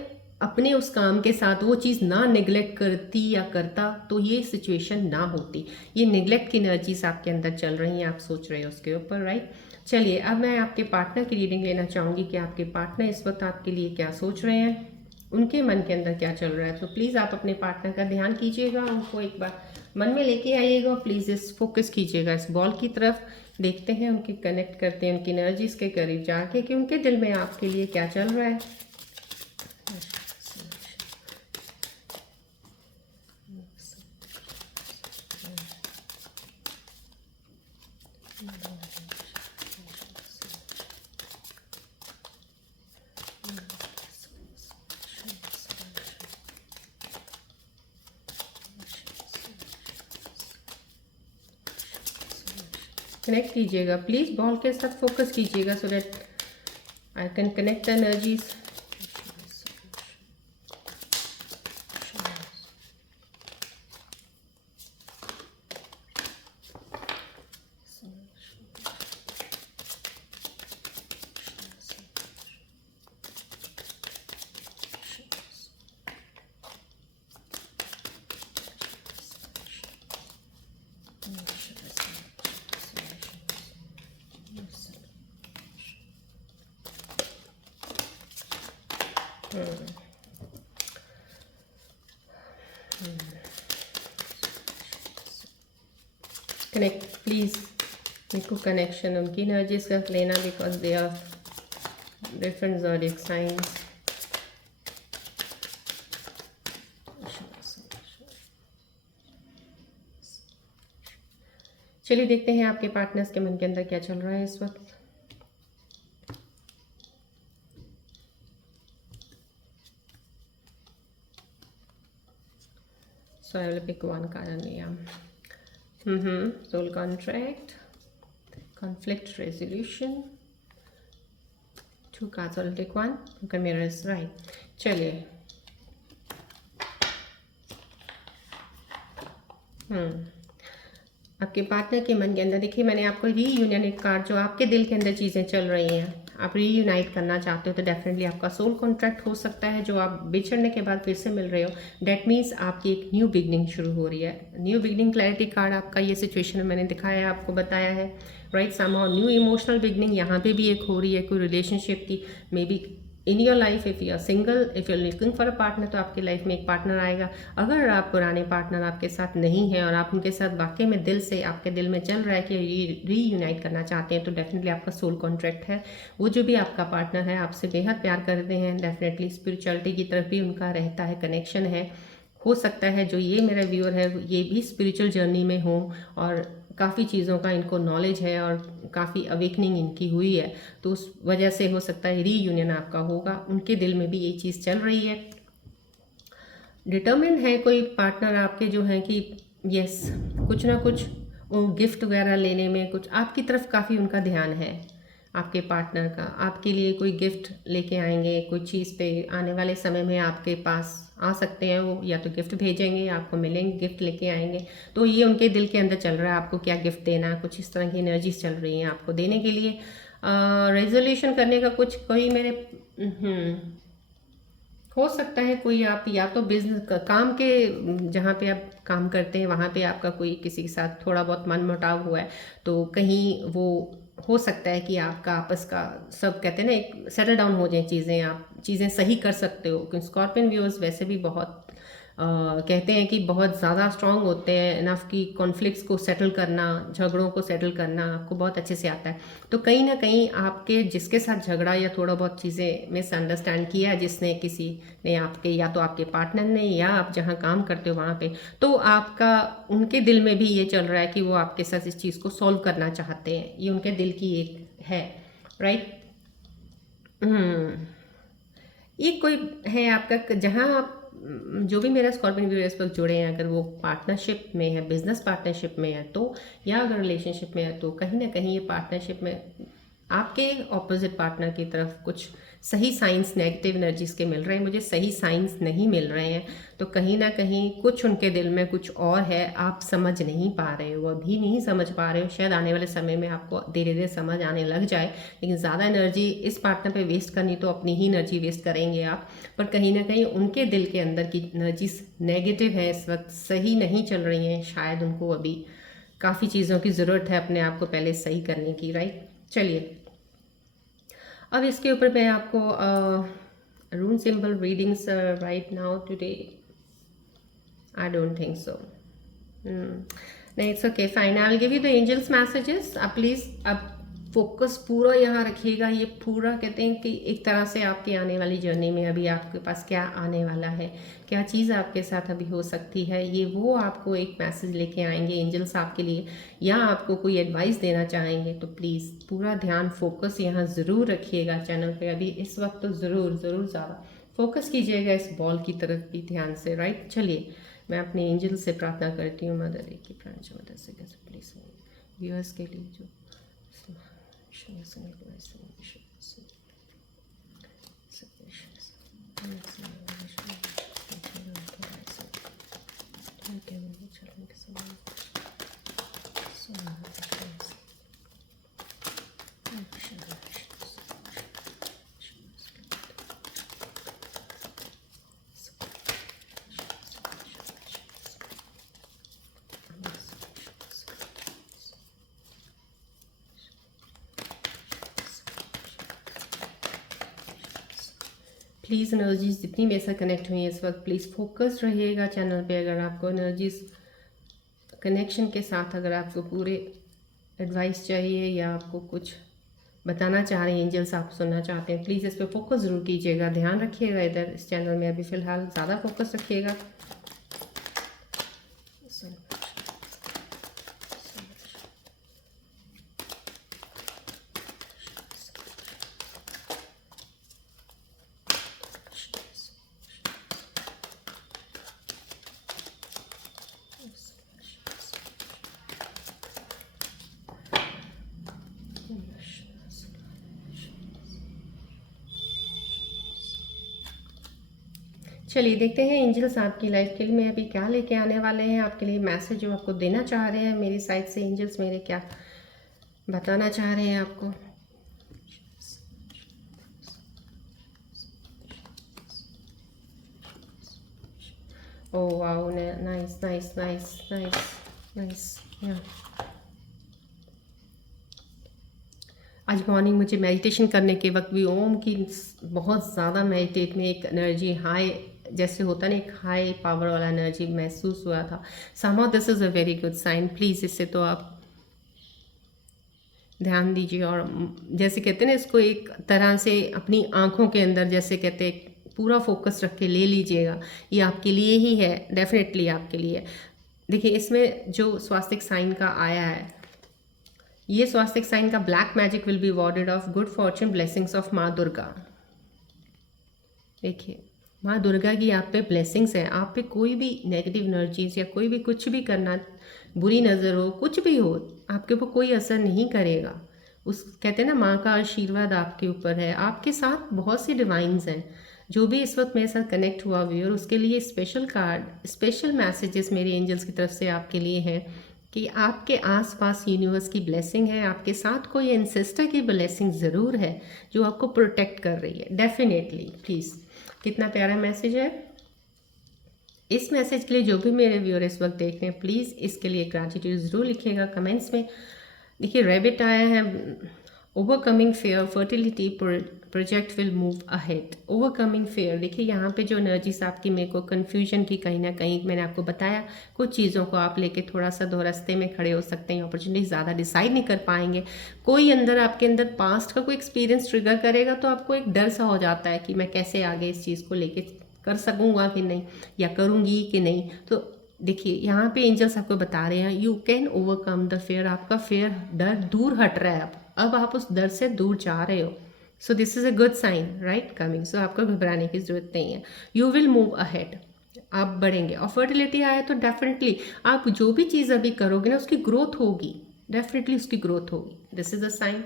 अपने उस काम के साथ वो चीज़ ना निगलेक्ट करती या करता तो ये सिचुएशन ना होती। ये निगलेक्ट की एनर्जीज आपके अंदर चल रही हैं, आप सोच रहे हो उसके ऊपर, राइट। चलिए अब मैं आपके पार्टनर की रीडिंग लेना चाहूँगी कि आपके पार्टनर इस वक्त आपके लिए क्या सोच रहे हैं, उनके मन के अंदर क्या चल रहा है। तो प्लीज़ आप अपने पार्टनर का ध्यान कीजिएगा, उनको एक बार मन में लेके आइएगा, प्लीज़ इस फोकस कीजिएगा इस बॉल की तरफ। देखते हैं उनकी कनेक्ट करते हैं उनकी एनर्जीज के करीब जाके कि उनके दिल में आपके लिए क्या चल रहा है। कनेक्ट कीजिएगा प्लीज़, बॉल के साथ फोकस कीजिएगा so that I can connect the energies. Connect please, मेरे को कनेक्शन उनकी एनर्जीज का लेना because they are different zodiac science. चलिए देखते हैं आपके पार्टनर्स के मन के अंदर क्या चल रहा है इस वक्त। So I will pick one card, yeah. Soul contract, conflict resolution. 2 cards. I'll take one. Okay, mirrors, right. चलिए आपके पार्टनर के मन के अंदर देखिए, मैंने आपको रीयूनियन एक कार्ड, जो आपके दिल के अंदर चीज़ें चल रही हैं, आप रीयूनाइट करना चाहते हो तो डेफिनेटली आपका सोल कॉन्ट्रैक्ट हो सकता है, जो आप बिछड़ने के बाद फिर से मिल रहे हो। डेट मीन्स आपकी एक न्यू बिगनिंग शुरू हो रही है। न्यू बिगनिंग क्लैरिटी कार्ड आपका ये सिचुएशन मैंने दिखाया है, आपको बताया है, right. Somehow new emotional beginning यहाँ पे भी एक हो रही है, कोई रिलेशनशिप की, maybe in your life. If you are single, if you are looking for a partner, तो आपकी लाइफ में एक पार्टनर आएगा। अगर आप पुराने पार्टनर आपके साथ नहीं हैं और आप उनके साथ वाकई में दिल से, आपके दिल में चल रहा है कि रीयूनाइट करना चाहते हैं, तो डेफिनेटली आपका सोल कॉन्ट्रैक्ट है। वो जो भी आपका पार्टनर है आपसे बेहद प्यार करते हैं, डेफिनेटली स्पिरिचुअलिटी की तरफ भी उनका रहता है, कनेक्शन है। हो सकता है जो ये मेरा व्यूअर है ये भी स्पिरिचुअल जर्नी में हो और काफ़ी चीज़ों का इनको नॉलेज है और काफ़ी अवेकनिंग इनकी हुई है, तो उस वजह से हो सकता है रीयूनियन आपका होगा। उनके दिल में भी ये चीज़ चल रही है, डिटर्मिन है कोई पार्टनर आपके जो हैं कि यस, कुछ ना कुछ वो गिफ्ट वगैरह लेने में, कुछ आपकी तरफ काफ़ी उनका ध्यान है। आपके पार्टनर का आपके लिए कोई गिफ्ट लेके आएंगे, कोई चीज़ पे आने वाले समय में आपके पास आ सकते हैं वो, या तो गिफ्ट भेजेंगे, आपको मिलेंगे, गिफ्ट लेके आएंगे। तो ये उनके दिल के अंदर चल रहा है, आपको क्या गिफ्ट देना, कुछ इस तरह की एनर्जीज चल रही हैं आपको देने के लिए। रेजोल्यूशन करने का कुछ कोई मेरे हो सकता है, कोई आप या तो बिजनेस काम के जहाँ पे आप काम करते हैं वहाँ पे आपका कोई किसी के साथ थोड़ा बहुत मनमुटाव हुआ है, तो कहीं वो हो सकता है कि आपका आपस का सब कहते हैं ना एक सेटल डाउन हो जाए चीज़ें, आप चीज़ें सही कर सकते हो। क्योंकि स्कॉर्पियन व्यूअर्स वैसे भी बहुत कहते हैं कि बहुत ज़्यादा स्ट्रांग होते हैं, इनफ की कॉन्फ्लिक्ट्स को सेटल करना, झगड़ों को सेटल करना आपको बहुत अच्छे से आता है। तो कहीं ना कहीं आपके जिसके साथ झगड़ा या थोड़ा बहुत चीज़ें मिसअंडरस्टैंड किया, जिसने किसी ने आपके, या तो आपके पार्टनर ने या आप जहाँ काम करते हो वहाँ पे, तो आपका उनके दिल में भी ये चल रहा है कि वो आपके साथ इस चीज़ को सॉल्व करना चाहते हैं। ये उनके दिल की एक है, राइट। ये कोई है आपका, जहाँ आप जो भी मेरा स्कॉर्पियन व्यूअर्स पर जुड़े हैं, अगर वो पार्टनरशिप में है, बिजनेस पार्टनरशिप में है तो, या अगर रिलेशनशिप में है तो, कहीं ना कहीं ये पार्टनरशिप में आपके ऑपोजिट पार्टनर की तरफ कुछ सही साइंस नेगेटिव एनर्जीज के मिल रहे हैं, मुझे सही साइंस नहीं मिल रहे हैं। तो कहीं ना कहीं कुछ उनके दिल में कुछ और है, आप समझ नहीं पा रहे हो, अभी नहीं समझ पा रहे हो। शायद आने वाले समय में आपको धीरे धीरे समझ आने लग जाए, लेकिन ज़्यादा एनर्जी इस पार्टनर पे वेस्ट करनी तो अपनी ही एनर्जी वेस्ट करेंगे आप। पर कहीं ना कहीं उनके दिल के अंदर की एनर्जीज नेगेटिव है, इस वक्त सही नहीं चल रही हैं। शायद उनको अभी काफ़ी चीज़ों की ज़रूरत है अपने आप को पहले सही करने की, राइट। चलिए अब इसके ऊपर मैं आपको rune symbol readings right now today I don't think so नहीं, it's okay fine, I will give you the angels messages. आप प्लीज़ अब फोकस पूरा यहाँ रखिएगा। ये पूरा कहते हैं कि एक तरह से आपकी आने वाली जर्नी में अभी आपके पास क्या आने वाला है, क्या चीज़ आपके साथ अभी हो सकती है, ये वो आपको एक मैसेज लेके आएंगे एंजल्स आपके लिए, या आपको कोई एडवाइस देना चाहेंगे। तो प्लीज़ पूरा ध्यान फोकस यहाँ ज़रूर रखिएगा चैनल पे अभी इस वक्त, तो ज़रूर ज़्यादा फोकस कीजिएगा इस बॉल की तरफ भी ध्यान से, राइट। चलिए मैं अपने एंजल से प्रार्थना करती हूँ मदर की प्रांच मदर से कैसे प्लीज व्यूअर्स के लिए जो प्लीज़ एनर्जीज जितनी मेरे साथ कनेक्ट हुई है इस वक्त, प्लीज़ फोकस रहिएगा चैनल पे। अगर आपको एनर्जीज कनेक्शन के साथ अगर आपको पूरे एडवाइस चाहिए या आपको कुछ बताना चाह रहे हैं एंजल्स, आप सुनना चाहते हैं, प्लीज़ इस पर फोकस ज़रूर कीजिएगा, ध्यान रखिएगा इधर इस चैनल में अभी फ़िलहाल ज़्यादा फोकस रखिएगा। चलिए देखते हैं एंजल्स आपकी लाइफ के लिए मैं अभी क्या लेके आने वाले हैं, आपके लिए मैसेज जो आपको देना चाह रहे हैं मेरी साइड से एंजल्स, मेरे क्या बताना चाह रहे हैं आपको। Oh wow, nice nice nice nice nice. या आज मॉर्निंग मुझे मेडिटेशन करने के वक्त भी ओम की बहुत ज़्यादा मेडिटेट में एक एनर्जी हाई जैसे होता ना, एक हाई पावर वाला एनर्जी महसूस हुआ था। Somehow this is a very good sign. Please इससे तो आप ध्यान दीजिए और जैसे कहते हैं ना, इसको एक तरह से अपनी आँखों के अंदर जैसे कहते हैं पूरा फोकस रख के ले लीजिएगा। ये आपके लिए ही है, डेफिनेटली आपके लिए। देखिए इसमें जो स्वास्तिक साइन का आया है, ये स्वास्तिक साइन का black magic will be warded off good fortune blessings of माँ दुर्गा। देखिए माँ दुर्गा की आप पे ब्लेसिंग्स है, आप पे कोई भी नेगेटिव एनर्जीज या कोई भी कुछ भी करना, बुरी नज़र हो, कुछ भी हो, आपके ऊपर कोई असर नहीं करेगा। उस कहते हैं ना माँ का आशीर्वाद आपके ऊपर है, आपके साथ बहुत सी डिवाइंस हैं। जो भी इस वक्त मेरे साथ कनेक्ट हुआ हुई और उसके लिए स्पेशल कार्ड, स्पेशल मैसेजेस मेरे एंजल्स की तरफ से आपके लिए हैं कि आपके आसपास यूनिवर्स की ब्लेसिंग है, आपके साथ कोई एंसेस्टर की ब्लेसिंग ज़रूर है जो आपको प्रोटेक्ट कर रही है, डेफिनेटली। प्लीज़ कितना प्यारा मैसेज है। इस मैसेज के लिए जो भी मेरे व्यूअर इस वक्त देख रहे हैं, प्लीज़ इसके लिए ग्रैटिट्यूड ज़रूर लिखिएगा कमेंट्स में। देखिए रैबिट आया है, overcoming fair fertility project will move ahead. Overcoming fair, देखिए यहाँ पे जो एनर्जीज आपकी मेरे को कन्फ्यूजन की कहीं ना कहीं, मैंने आपको बताया कुछ चीज़ों को आप लेके थोड़ा सा दो रास्ते में खड़े हो सकते हैं, अपॉर्चुनिटी ज़्यादा डिसाइड नहीं कर पाएंगे। कोई अंदर आपके अंदर पास्ट का कोई एक्सपीरियंस ट्रिगर करेगा तो आपको एक डर सा हो जाता है कि मैं कैसे आगे इस चीज़ को लेके कर सकूँगा कि नहीं, या करूँगी कि नहीं। तो देखिए यहाँ पे एंजल्स आपको बता रहे हैं you can overcome the fair. आपका फेयर, डर दूर हट रहा है, अब आप उस डर से दूर जा रहे हो। So this is a good sign right coming. So आपको घबराने की ज़रूरत नहीं है, यू विल मूव अहेड, आप बढ़ेंगे। और फर्टिलिटी आया तो डेफिनेटली आप जो भी चीज़ अभी करोगे ना उसकी ग्रोथ होगी, डेफिनेटली उसकी ग्रोथ होगी। This is a sign,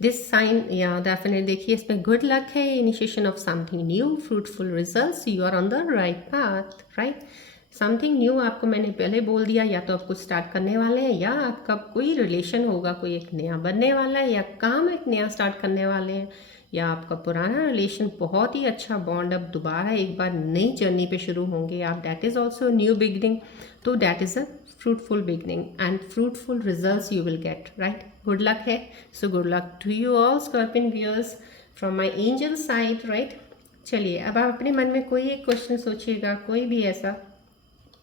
this sign या डेफिनेट। देखिए इसमें गुड लक है, initiation of something new, fruitful results, you are on the right path, right. Something new आपको मैंने पहले बोल दिया, या तो आप कुछ स्टार्ट करने वाले हैं, या आपका कोई रिलेशन होगा, कोई एक नया बनने वाला है, या काम एक नया स्टार्ट करने वाले हैं, या आपका पुराना रिलेशन बहुत ही अच्छा बॉन्ड अब दोबारा एक बार नई जर्नी पे शुरू होंगे आप, that is also new beginning, तो that is a fruitful beginning and fruitful results you will get, right. Good luck है, so good luck to you all Scorpion viewers from my angel side, right. चलिए अब आप अपने मन में कोई एक क्वेश्चन सोचिएगा, कोई भी ऐसा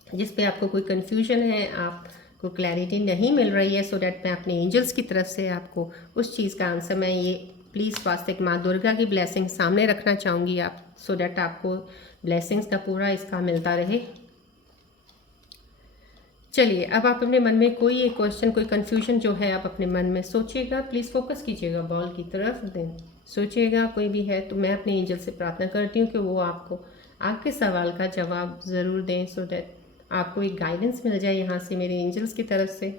जिस पे आपको कोई कन्फ्यूजन है, आपको क्लैरिटी नहीं मिल रही है, सो डैट मैं अपने एंजल्स की तरफ से आपको उस चीज़ का आंसर, मैं ये प्लीज़ वास्तिक माँ दुर्गा की ब्लेसिंग सामने रखना चाहूँगी आप, सो डैट आपको ब्लेसिंग्स का पूरा इसका मिलता रहे। चलिए अब आप अपने मन में कोई एक क्वेश्चन, कोई कन्फ्यूजन जो है आप अपने मन में सोचिएगा, प्लीज़ फोकस कीजिएगा बॉल की तरफ, देन सोचिएगा कोई भी है तो मैं अपने एंजल से प्रार्थना करती हूँ कि वो आपको आपके सवाल का जवाब ज़रूर दें, सो डैट आपको एक गाइडेंस मिल जाए यहाँ से मेरे एंजल्स की तरफ से।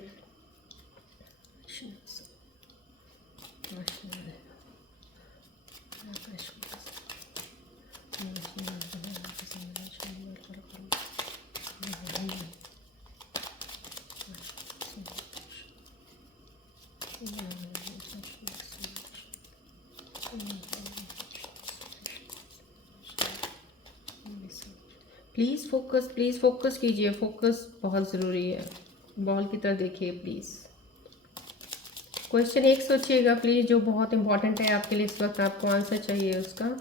प्लीज़ फोकस कीजिए, फोकस बहुत ज़रूरी है, बॉल की तरफ देखिए प्लीज़। क्वेश्चन एक सोचिएगा प्लीज़ जो बहुत इंपॉर्टेंट है आपके लिए, इस वक्त आपको आंसर चाहिए उसका।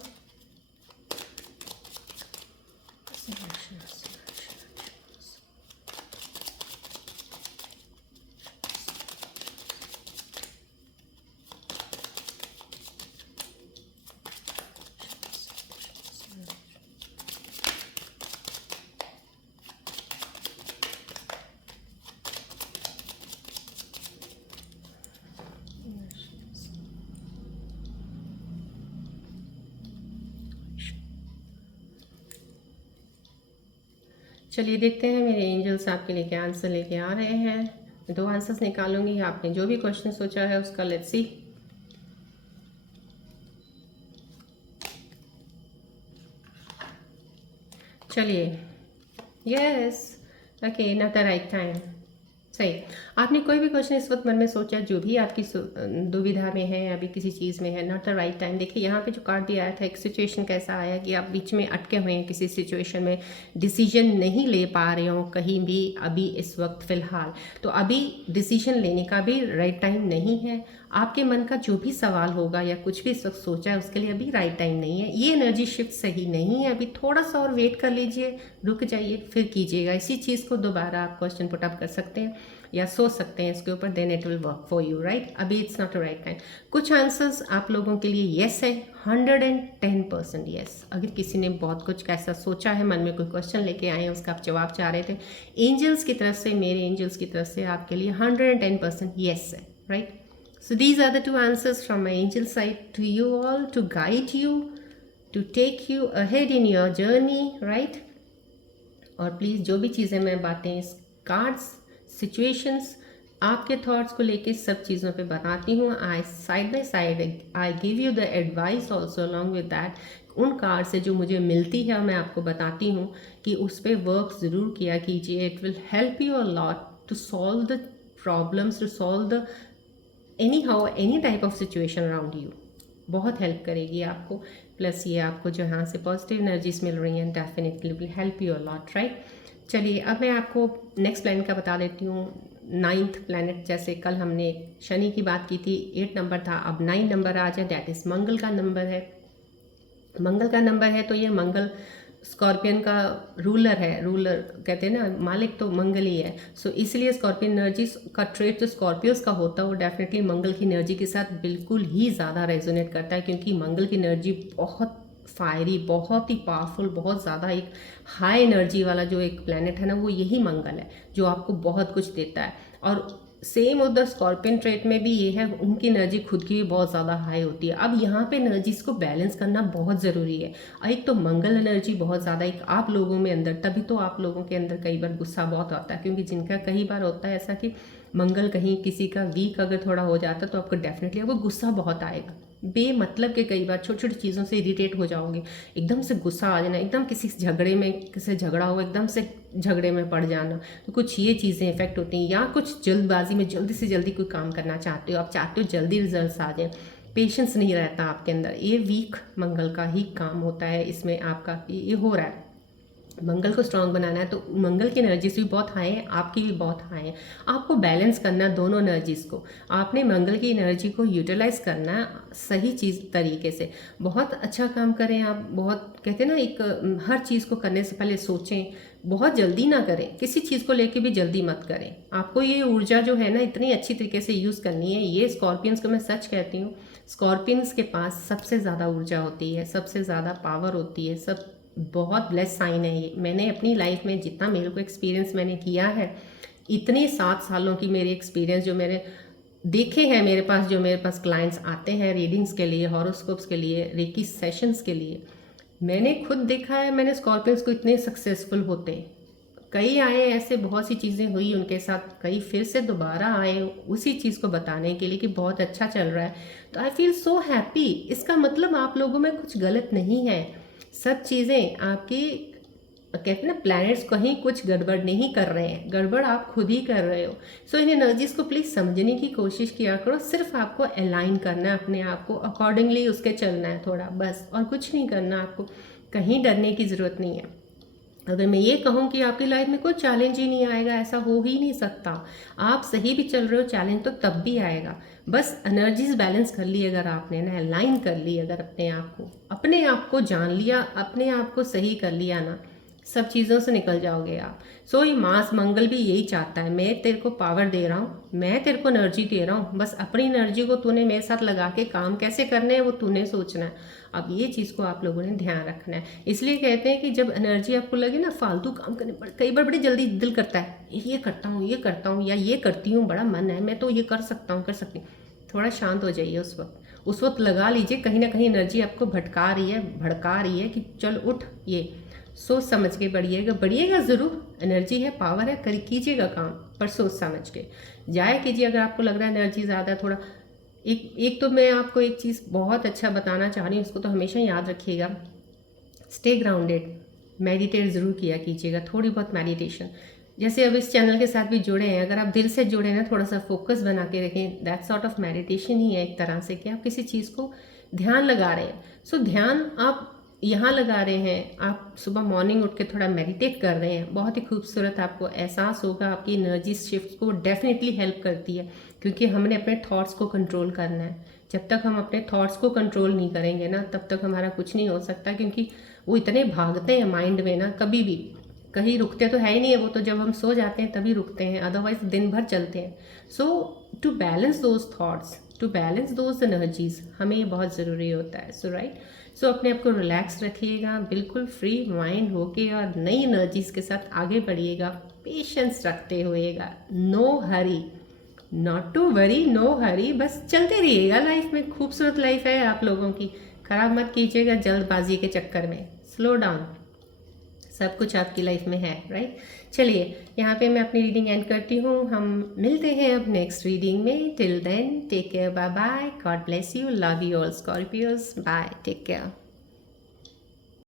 चलिए देखते हैं मेरे एंजल्स आपके लिए क्या आंसर लेके आ रहे हैं। मैं 2 आंसर्स निकालूंगी, आपने जो भी क्वेश्चन सोचा है उसका, लेट्स सी। चलिए, yes, okay, not the right time, सही। आपने कोई भी क्वेश्चन इस वक्त मन में सोचा जो भी आपकी दुविधा में है, अभी किसी चीज़ में है, नॉट द राइट टाइम। देखिए यहाँ पे जो कार्ड भी आया था, एक सिचुएशन कैसा आया कि आप बीच में अटके हुए हैं किसी सिचुएशन में, डिसीजन नहीं ले पा रहे हो कहीं भी अभी इस वक्त फ़िलहाल, तो अभी डिसीजन लेने का भी राइट टाइम नहीं है। आपके मन का जो भी सवाल होगा या कुछ भी इस वक्त सोचा है उसके लिए अभी राइट टाइम नहीं है, ये एनर्जी शिफ्ट सही नहीं है, अभी थोड़ा सा और वेट कर लीजिए, रुक जाइए, फिर कीजिएगा इसी चीज़ को दोबारा। आप क्वेश्चन पुट अप कर सकते हैं या सोच सकते हैं इसके ऊपर, then it will work for you, right. अभी it's not a right time. कुछ आंसर्स आप लोगों के लिए येस है, 110% येस। अगर किसी ने बहुत कुछ कैसा सोचा है, मन में कोई क्वेश्चन लेके आए हैं, उसका आप जवाब चाह रहे थे, एंजल्स की तरफ से, मेरे एंजल्स की तरफ से आपके लिए 110% येस है, right. So these are the 2 answers from my angel side to you all, to guide you, to take you ahead in your journey, right? और प्लीज़ जो भी चीज़ें मैं बातें, कार्ड्स, सिचुएशंस, आपके थॉट्स को लेके सब चीज़ों पे बताती हूँ, I side by side I give you the advice also along with that. उन कार्ड से जो मुझे मिलती है मैं आपको बताती हूँ कि उस पर वर्क ज़रूर किया कीजिए। It will help you a lot to solve the problems, to solve the any type of situation around you, बहुत हेल्प करेगी आपको। प्लस ये आपको जो यहाँ से पॉजिटिव एनर्जीज मिल रही हैं, definitely will help you a lot, right. चलिए अब मैं आपको नेक्स्ट प्लैनेट का बता देती हूँ। 9th प्लैनेट, जैसे कल हमने शनि की बात की थी, 8 नंबर था, अब 9 नंबर आ जाए, दैट इज़ मंगल का नंबर है। मंगल का नंबर है तो ये मंगल स्कॉर्पियन का रूलर है, रूलर कहते हैं ना, मालिक तो मंगल ही है। सो इसलिए स्कॉर्पियन एनर्जी का ट्रेड जो स्कॉर्पियोस का होता है वो डेफिनेटली मंगल की एनर्जी के साथ बिल्कुल ही ज़्यादा रेजोनेट करता है, क्योंकि मंगल की एनर्जी बहुत फायरी, बहुत ही पावरफुल, बहुत ज़्यादा एक हाई एनर्जी वाला जो एक प्लैनेट है ना, वो यही मंगल है जो आपको बहुत कुछ देता है। और सेम उधर स्कॉर्पियन ट्रेट में भी ये है, उनकी एनर्जी खुद की भी बहुत ज़्यादा हाई होती है। अब यहाँ पे एनर्जीज को बैलेंस करना बहुत ज़रूरी है। एक तो मंगल एनर्जी बहुत ज़्यादा एक आप लोगों में अंदर, तभी तो आप लोगों के अंदर कई बार गुस्सा बहुत आता है, क्योंकि जिनका कई बार होता है ऐसा कि मंगल कहीं किसी का वीक अगर थोड़ा हो जाता है तो आपको डेफिनेटली आपको गुस्सा बहुत आएगा, बेमतलब के कई बार छोटी छोटी चीज़ों से इरिटेट हो जाओगे, एकदम से गुस्सा आ जाना, एकदम किसी झगड़े में, किसी झगड़ा हो एकदम से झगड़े में पड़ जाना, तो कुछ ये चीज़ें इफेक्ट होती हैं। या कुछ जल्दबाजी में जल्दी से जल्दी कोई काम करना चाहते हो, आप चाहते हो जल्दी रिजल्ट्स आ जाए, पेशेंस नहीं रहता आपके अंदर। ये वीक मंगल का ही काम होता है, इसमें आपका ये हो रहा है। मंगल को स्ट्रांग बनाना है तो मंगल की एनर्जीज भी बहुत हाई है, आपकी भी बहुत हाई है। आपको बैलेंस करना है दोनों एनर्जीज को। आपने मंगल की एनर्जी को यूटिलाइज करना है सही चीज़ तरीके से। बहुत अच्छा काम करें आप। बहुत कहते हैं ना, एक हर चीज़ को करने से पहले सोचें, बहुत जल्दी ना करें, किसी चीज़ को लेके भी जल्दी मत करें। आपको ये ऊर्जा जो है ना इतनी अच्छी तरीके से यूज़ करनी है। ये स्कॉर्पियंस को मैं सच कहती हूँ, स्कॉर्पियंस के पास सबसे ज़्यादा ऊर्जा होती है, सबसे ज़्यादा पावर होती है। सब बहुत ब्लेस साइन है ये। मैंने अपनी लाइफ में जितना मेरे को एक्सपीरियंस मैंने किया है, इतने 7 सालों की मेरी एक्सपीरियंस जो मेरे देखे हैं मेरे पास, जो मेरे पास क्लाइंट्स आते हैं रीडिंग्स के लिए, हॉरोस्कोप्स के लिए, रेकी सेशंस के लिए, मैंने खुद देखा है। मैंने स्कॉर्पियंस को इतने सक्सेसफुल होते, कई आए ऐसे, बहुत सी चीज़ें हुई उनके साथ, कई फिर से दोबारा आए उसी चीज़ को बताने के लिए कि बहुत अच्छा चल रहा है। तो आई फील सो हैप्पी। इसका मतलब आप लोगों में कुछ गलत नहीं है। सब चीज़ें आपकी, कहते हैं ना, प्लैनेट्स कहीं कुछ गड़बड़ नहीं कर रहे हैं, गड़बड़ आप खुद ही कर रहे हो। सो इन एनर्जीज को प्लीज़ समझने की कोशिश किया करो। सिर्फ आपको अलाइन करना है अपने आप को, अकॉर्डिंगली उसके चलना है थोड़ा, बस, और कुछ नहीं करना। आपको कहीं डरने की ज़रूरत नहीं है। अगर मैं ये कहूँ कि आपकी लाइफ में कोई चैलेंज ही नहीं आएगा, ऐसा हो ही नहीं सकता। आप सही भी चल रहे हो, चैलेंज तो तब भी आएगा। बस एनर्जीज बैलेंस कर ली अगर आपने ना, अलाइन कर ली अगर अपने आप को जान लिया, अपने आप को सही कर लिया ना, सब चीज़ों से निकल जाओगे आप। सो ये मास मंगल भी यही चाहता है, मैं तेरे को पावर दे रहा हूँ, मैं तेरे को एनर्जी दे रहा हूँ, बस अपनी एनर्जी को तूने मेरे साथ लगा के काम कैसे करने हैं वो तूने सोचना है। अब ये चीज़ को आप लोगों ने ध्यान रखना है। इसलिए कहते हैं कि जब एनर्जी आपको लगे ना फालतू काम करने पर, कई बार बड़ी जल्दी दिल करता है ये करता हूँ, ये करता हूँ, या ये करती हूँ, बड़ा मन है, मैं तो ये कर सकता हूँ, कर सकती हूँ। थोड़ा शांत हो जाइए उस वक्त लगा लीजिए कहीं ना कहीं एनर्जी आपको भटका रही है कि चल उठ, ये सोच समझ के बढ़िएगा ज़रूर। एनर्जी है, पावर है, कीजिएगा काम, पर सोच समझ के जाए कीजिए। अगर आपको लग रहा है एनर्जी ज़्यादा, थोड़ा एक तो मैं आपको एक चीज़ बहुत अच्छा बताना चाह रही हूँ, उसको तो हमेशा याद रखिएगा। स्टे ग्राउंडेड, मेडिटेट ज़रूर किया कीजिएगा, थोड़ी बहुत मेडिटेशन। जैसे अब इस चैनल के साथ भी जुड़े हैं, अगर आप दिल से जुड़े हैं ना, थोड़ा सा फोकस बना के रखें, दैट सॉर्ट ऑफ मेडिटेशन ही है एक तरह से, कि आप किसी चीज़ को ध्यान लगा रहे हैं। सो ध्यान आप यहाँ लगा रहे हैं, आप सुबह मॉर्निंग उठ के थोड़ा मेडिटेट कर रहे हैं, बहुत ही खूबसूरत आपको एहसास होगा। आपकी एनर्जी शिफ्ट को डेफिनेटली हेल्प करती है, क्योंकि हमने अपने थॉट्स को कंट्रोल करना है। जब तक हम अपने थॉट्स को कंट्रोल नहीं करेंगे ना, तब तक हमारा कुछ नहीं हो सकता, क्योंकि वो इतने भागते हैं माइंड में ना, कभी भी कहीं रुकते तो है ही नहीं है। वो तो जब हम सो जाते हैं तभी रुकते हैं, अदरवाइज दिन भर चलते हैं। So to balance those thoughts, to balance those energies, हमें ये बहुत ज़रूरी होता है। सो राइट, सो अपने आप को रिलैक्स रखिएगा, बिल्कुल फ्री माइंड होके, और नई एनर्जीज के साथ आगे बढ़िएगा, पेशेंस रखते हुएगा, no hurry, not to worry, no hurry, बस चलते रहिएगा। लाइफ में खूबसूरत लाइफ है आप लोगों की, खराब मत कीजिएगा जल्दबाजी के चक्कर में। स्लो डाउन, सब कुछ आपकी लाइफ में है, राइट। चलिए यहाँ पे मैं अपनी रीडिंग एंड करती हूँ। हम मिलते हैं अब नेक्स्ट रीडिंग में। Till then take care, bye bye, God bless you, love you all Scorpios, bye, take care.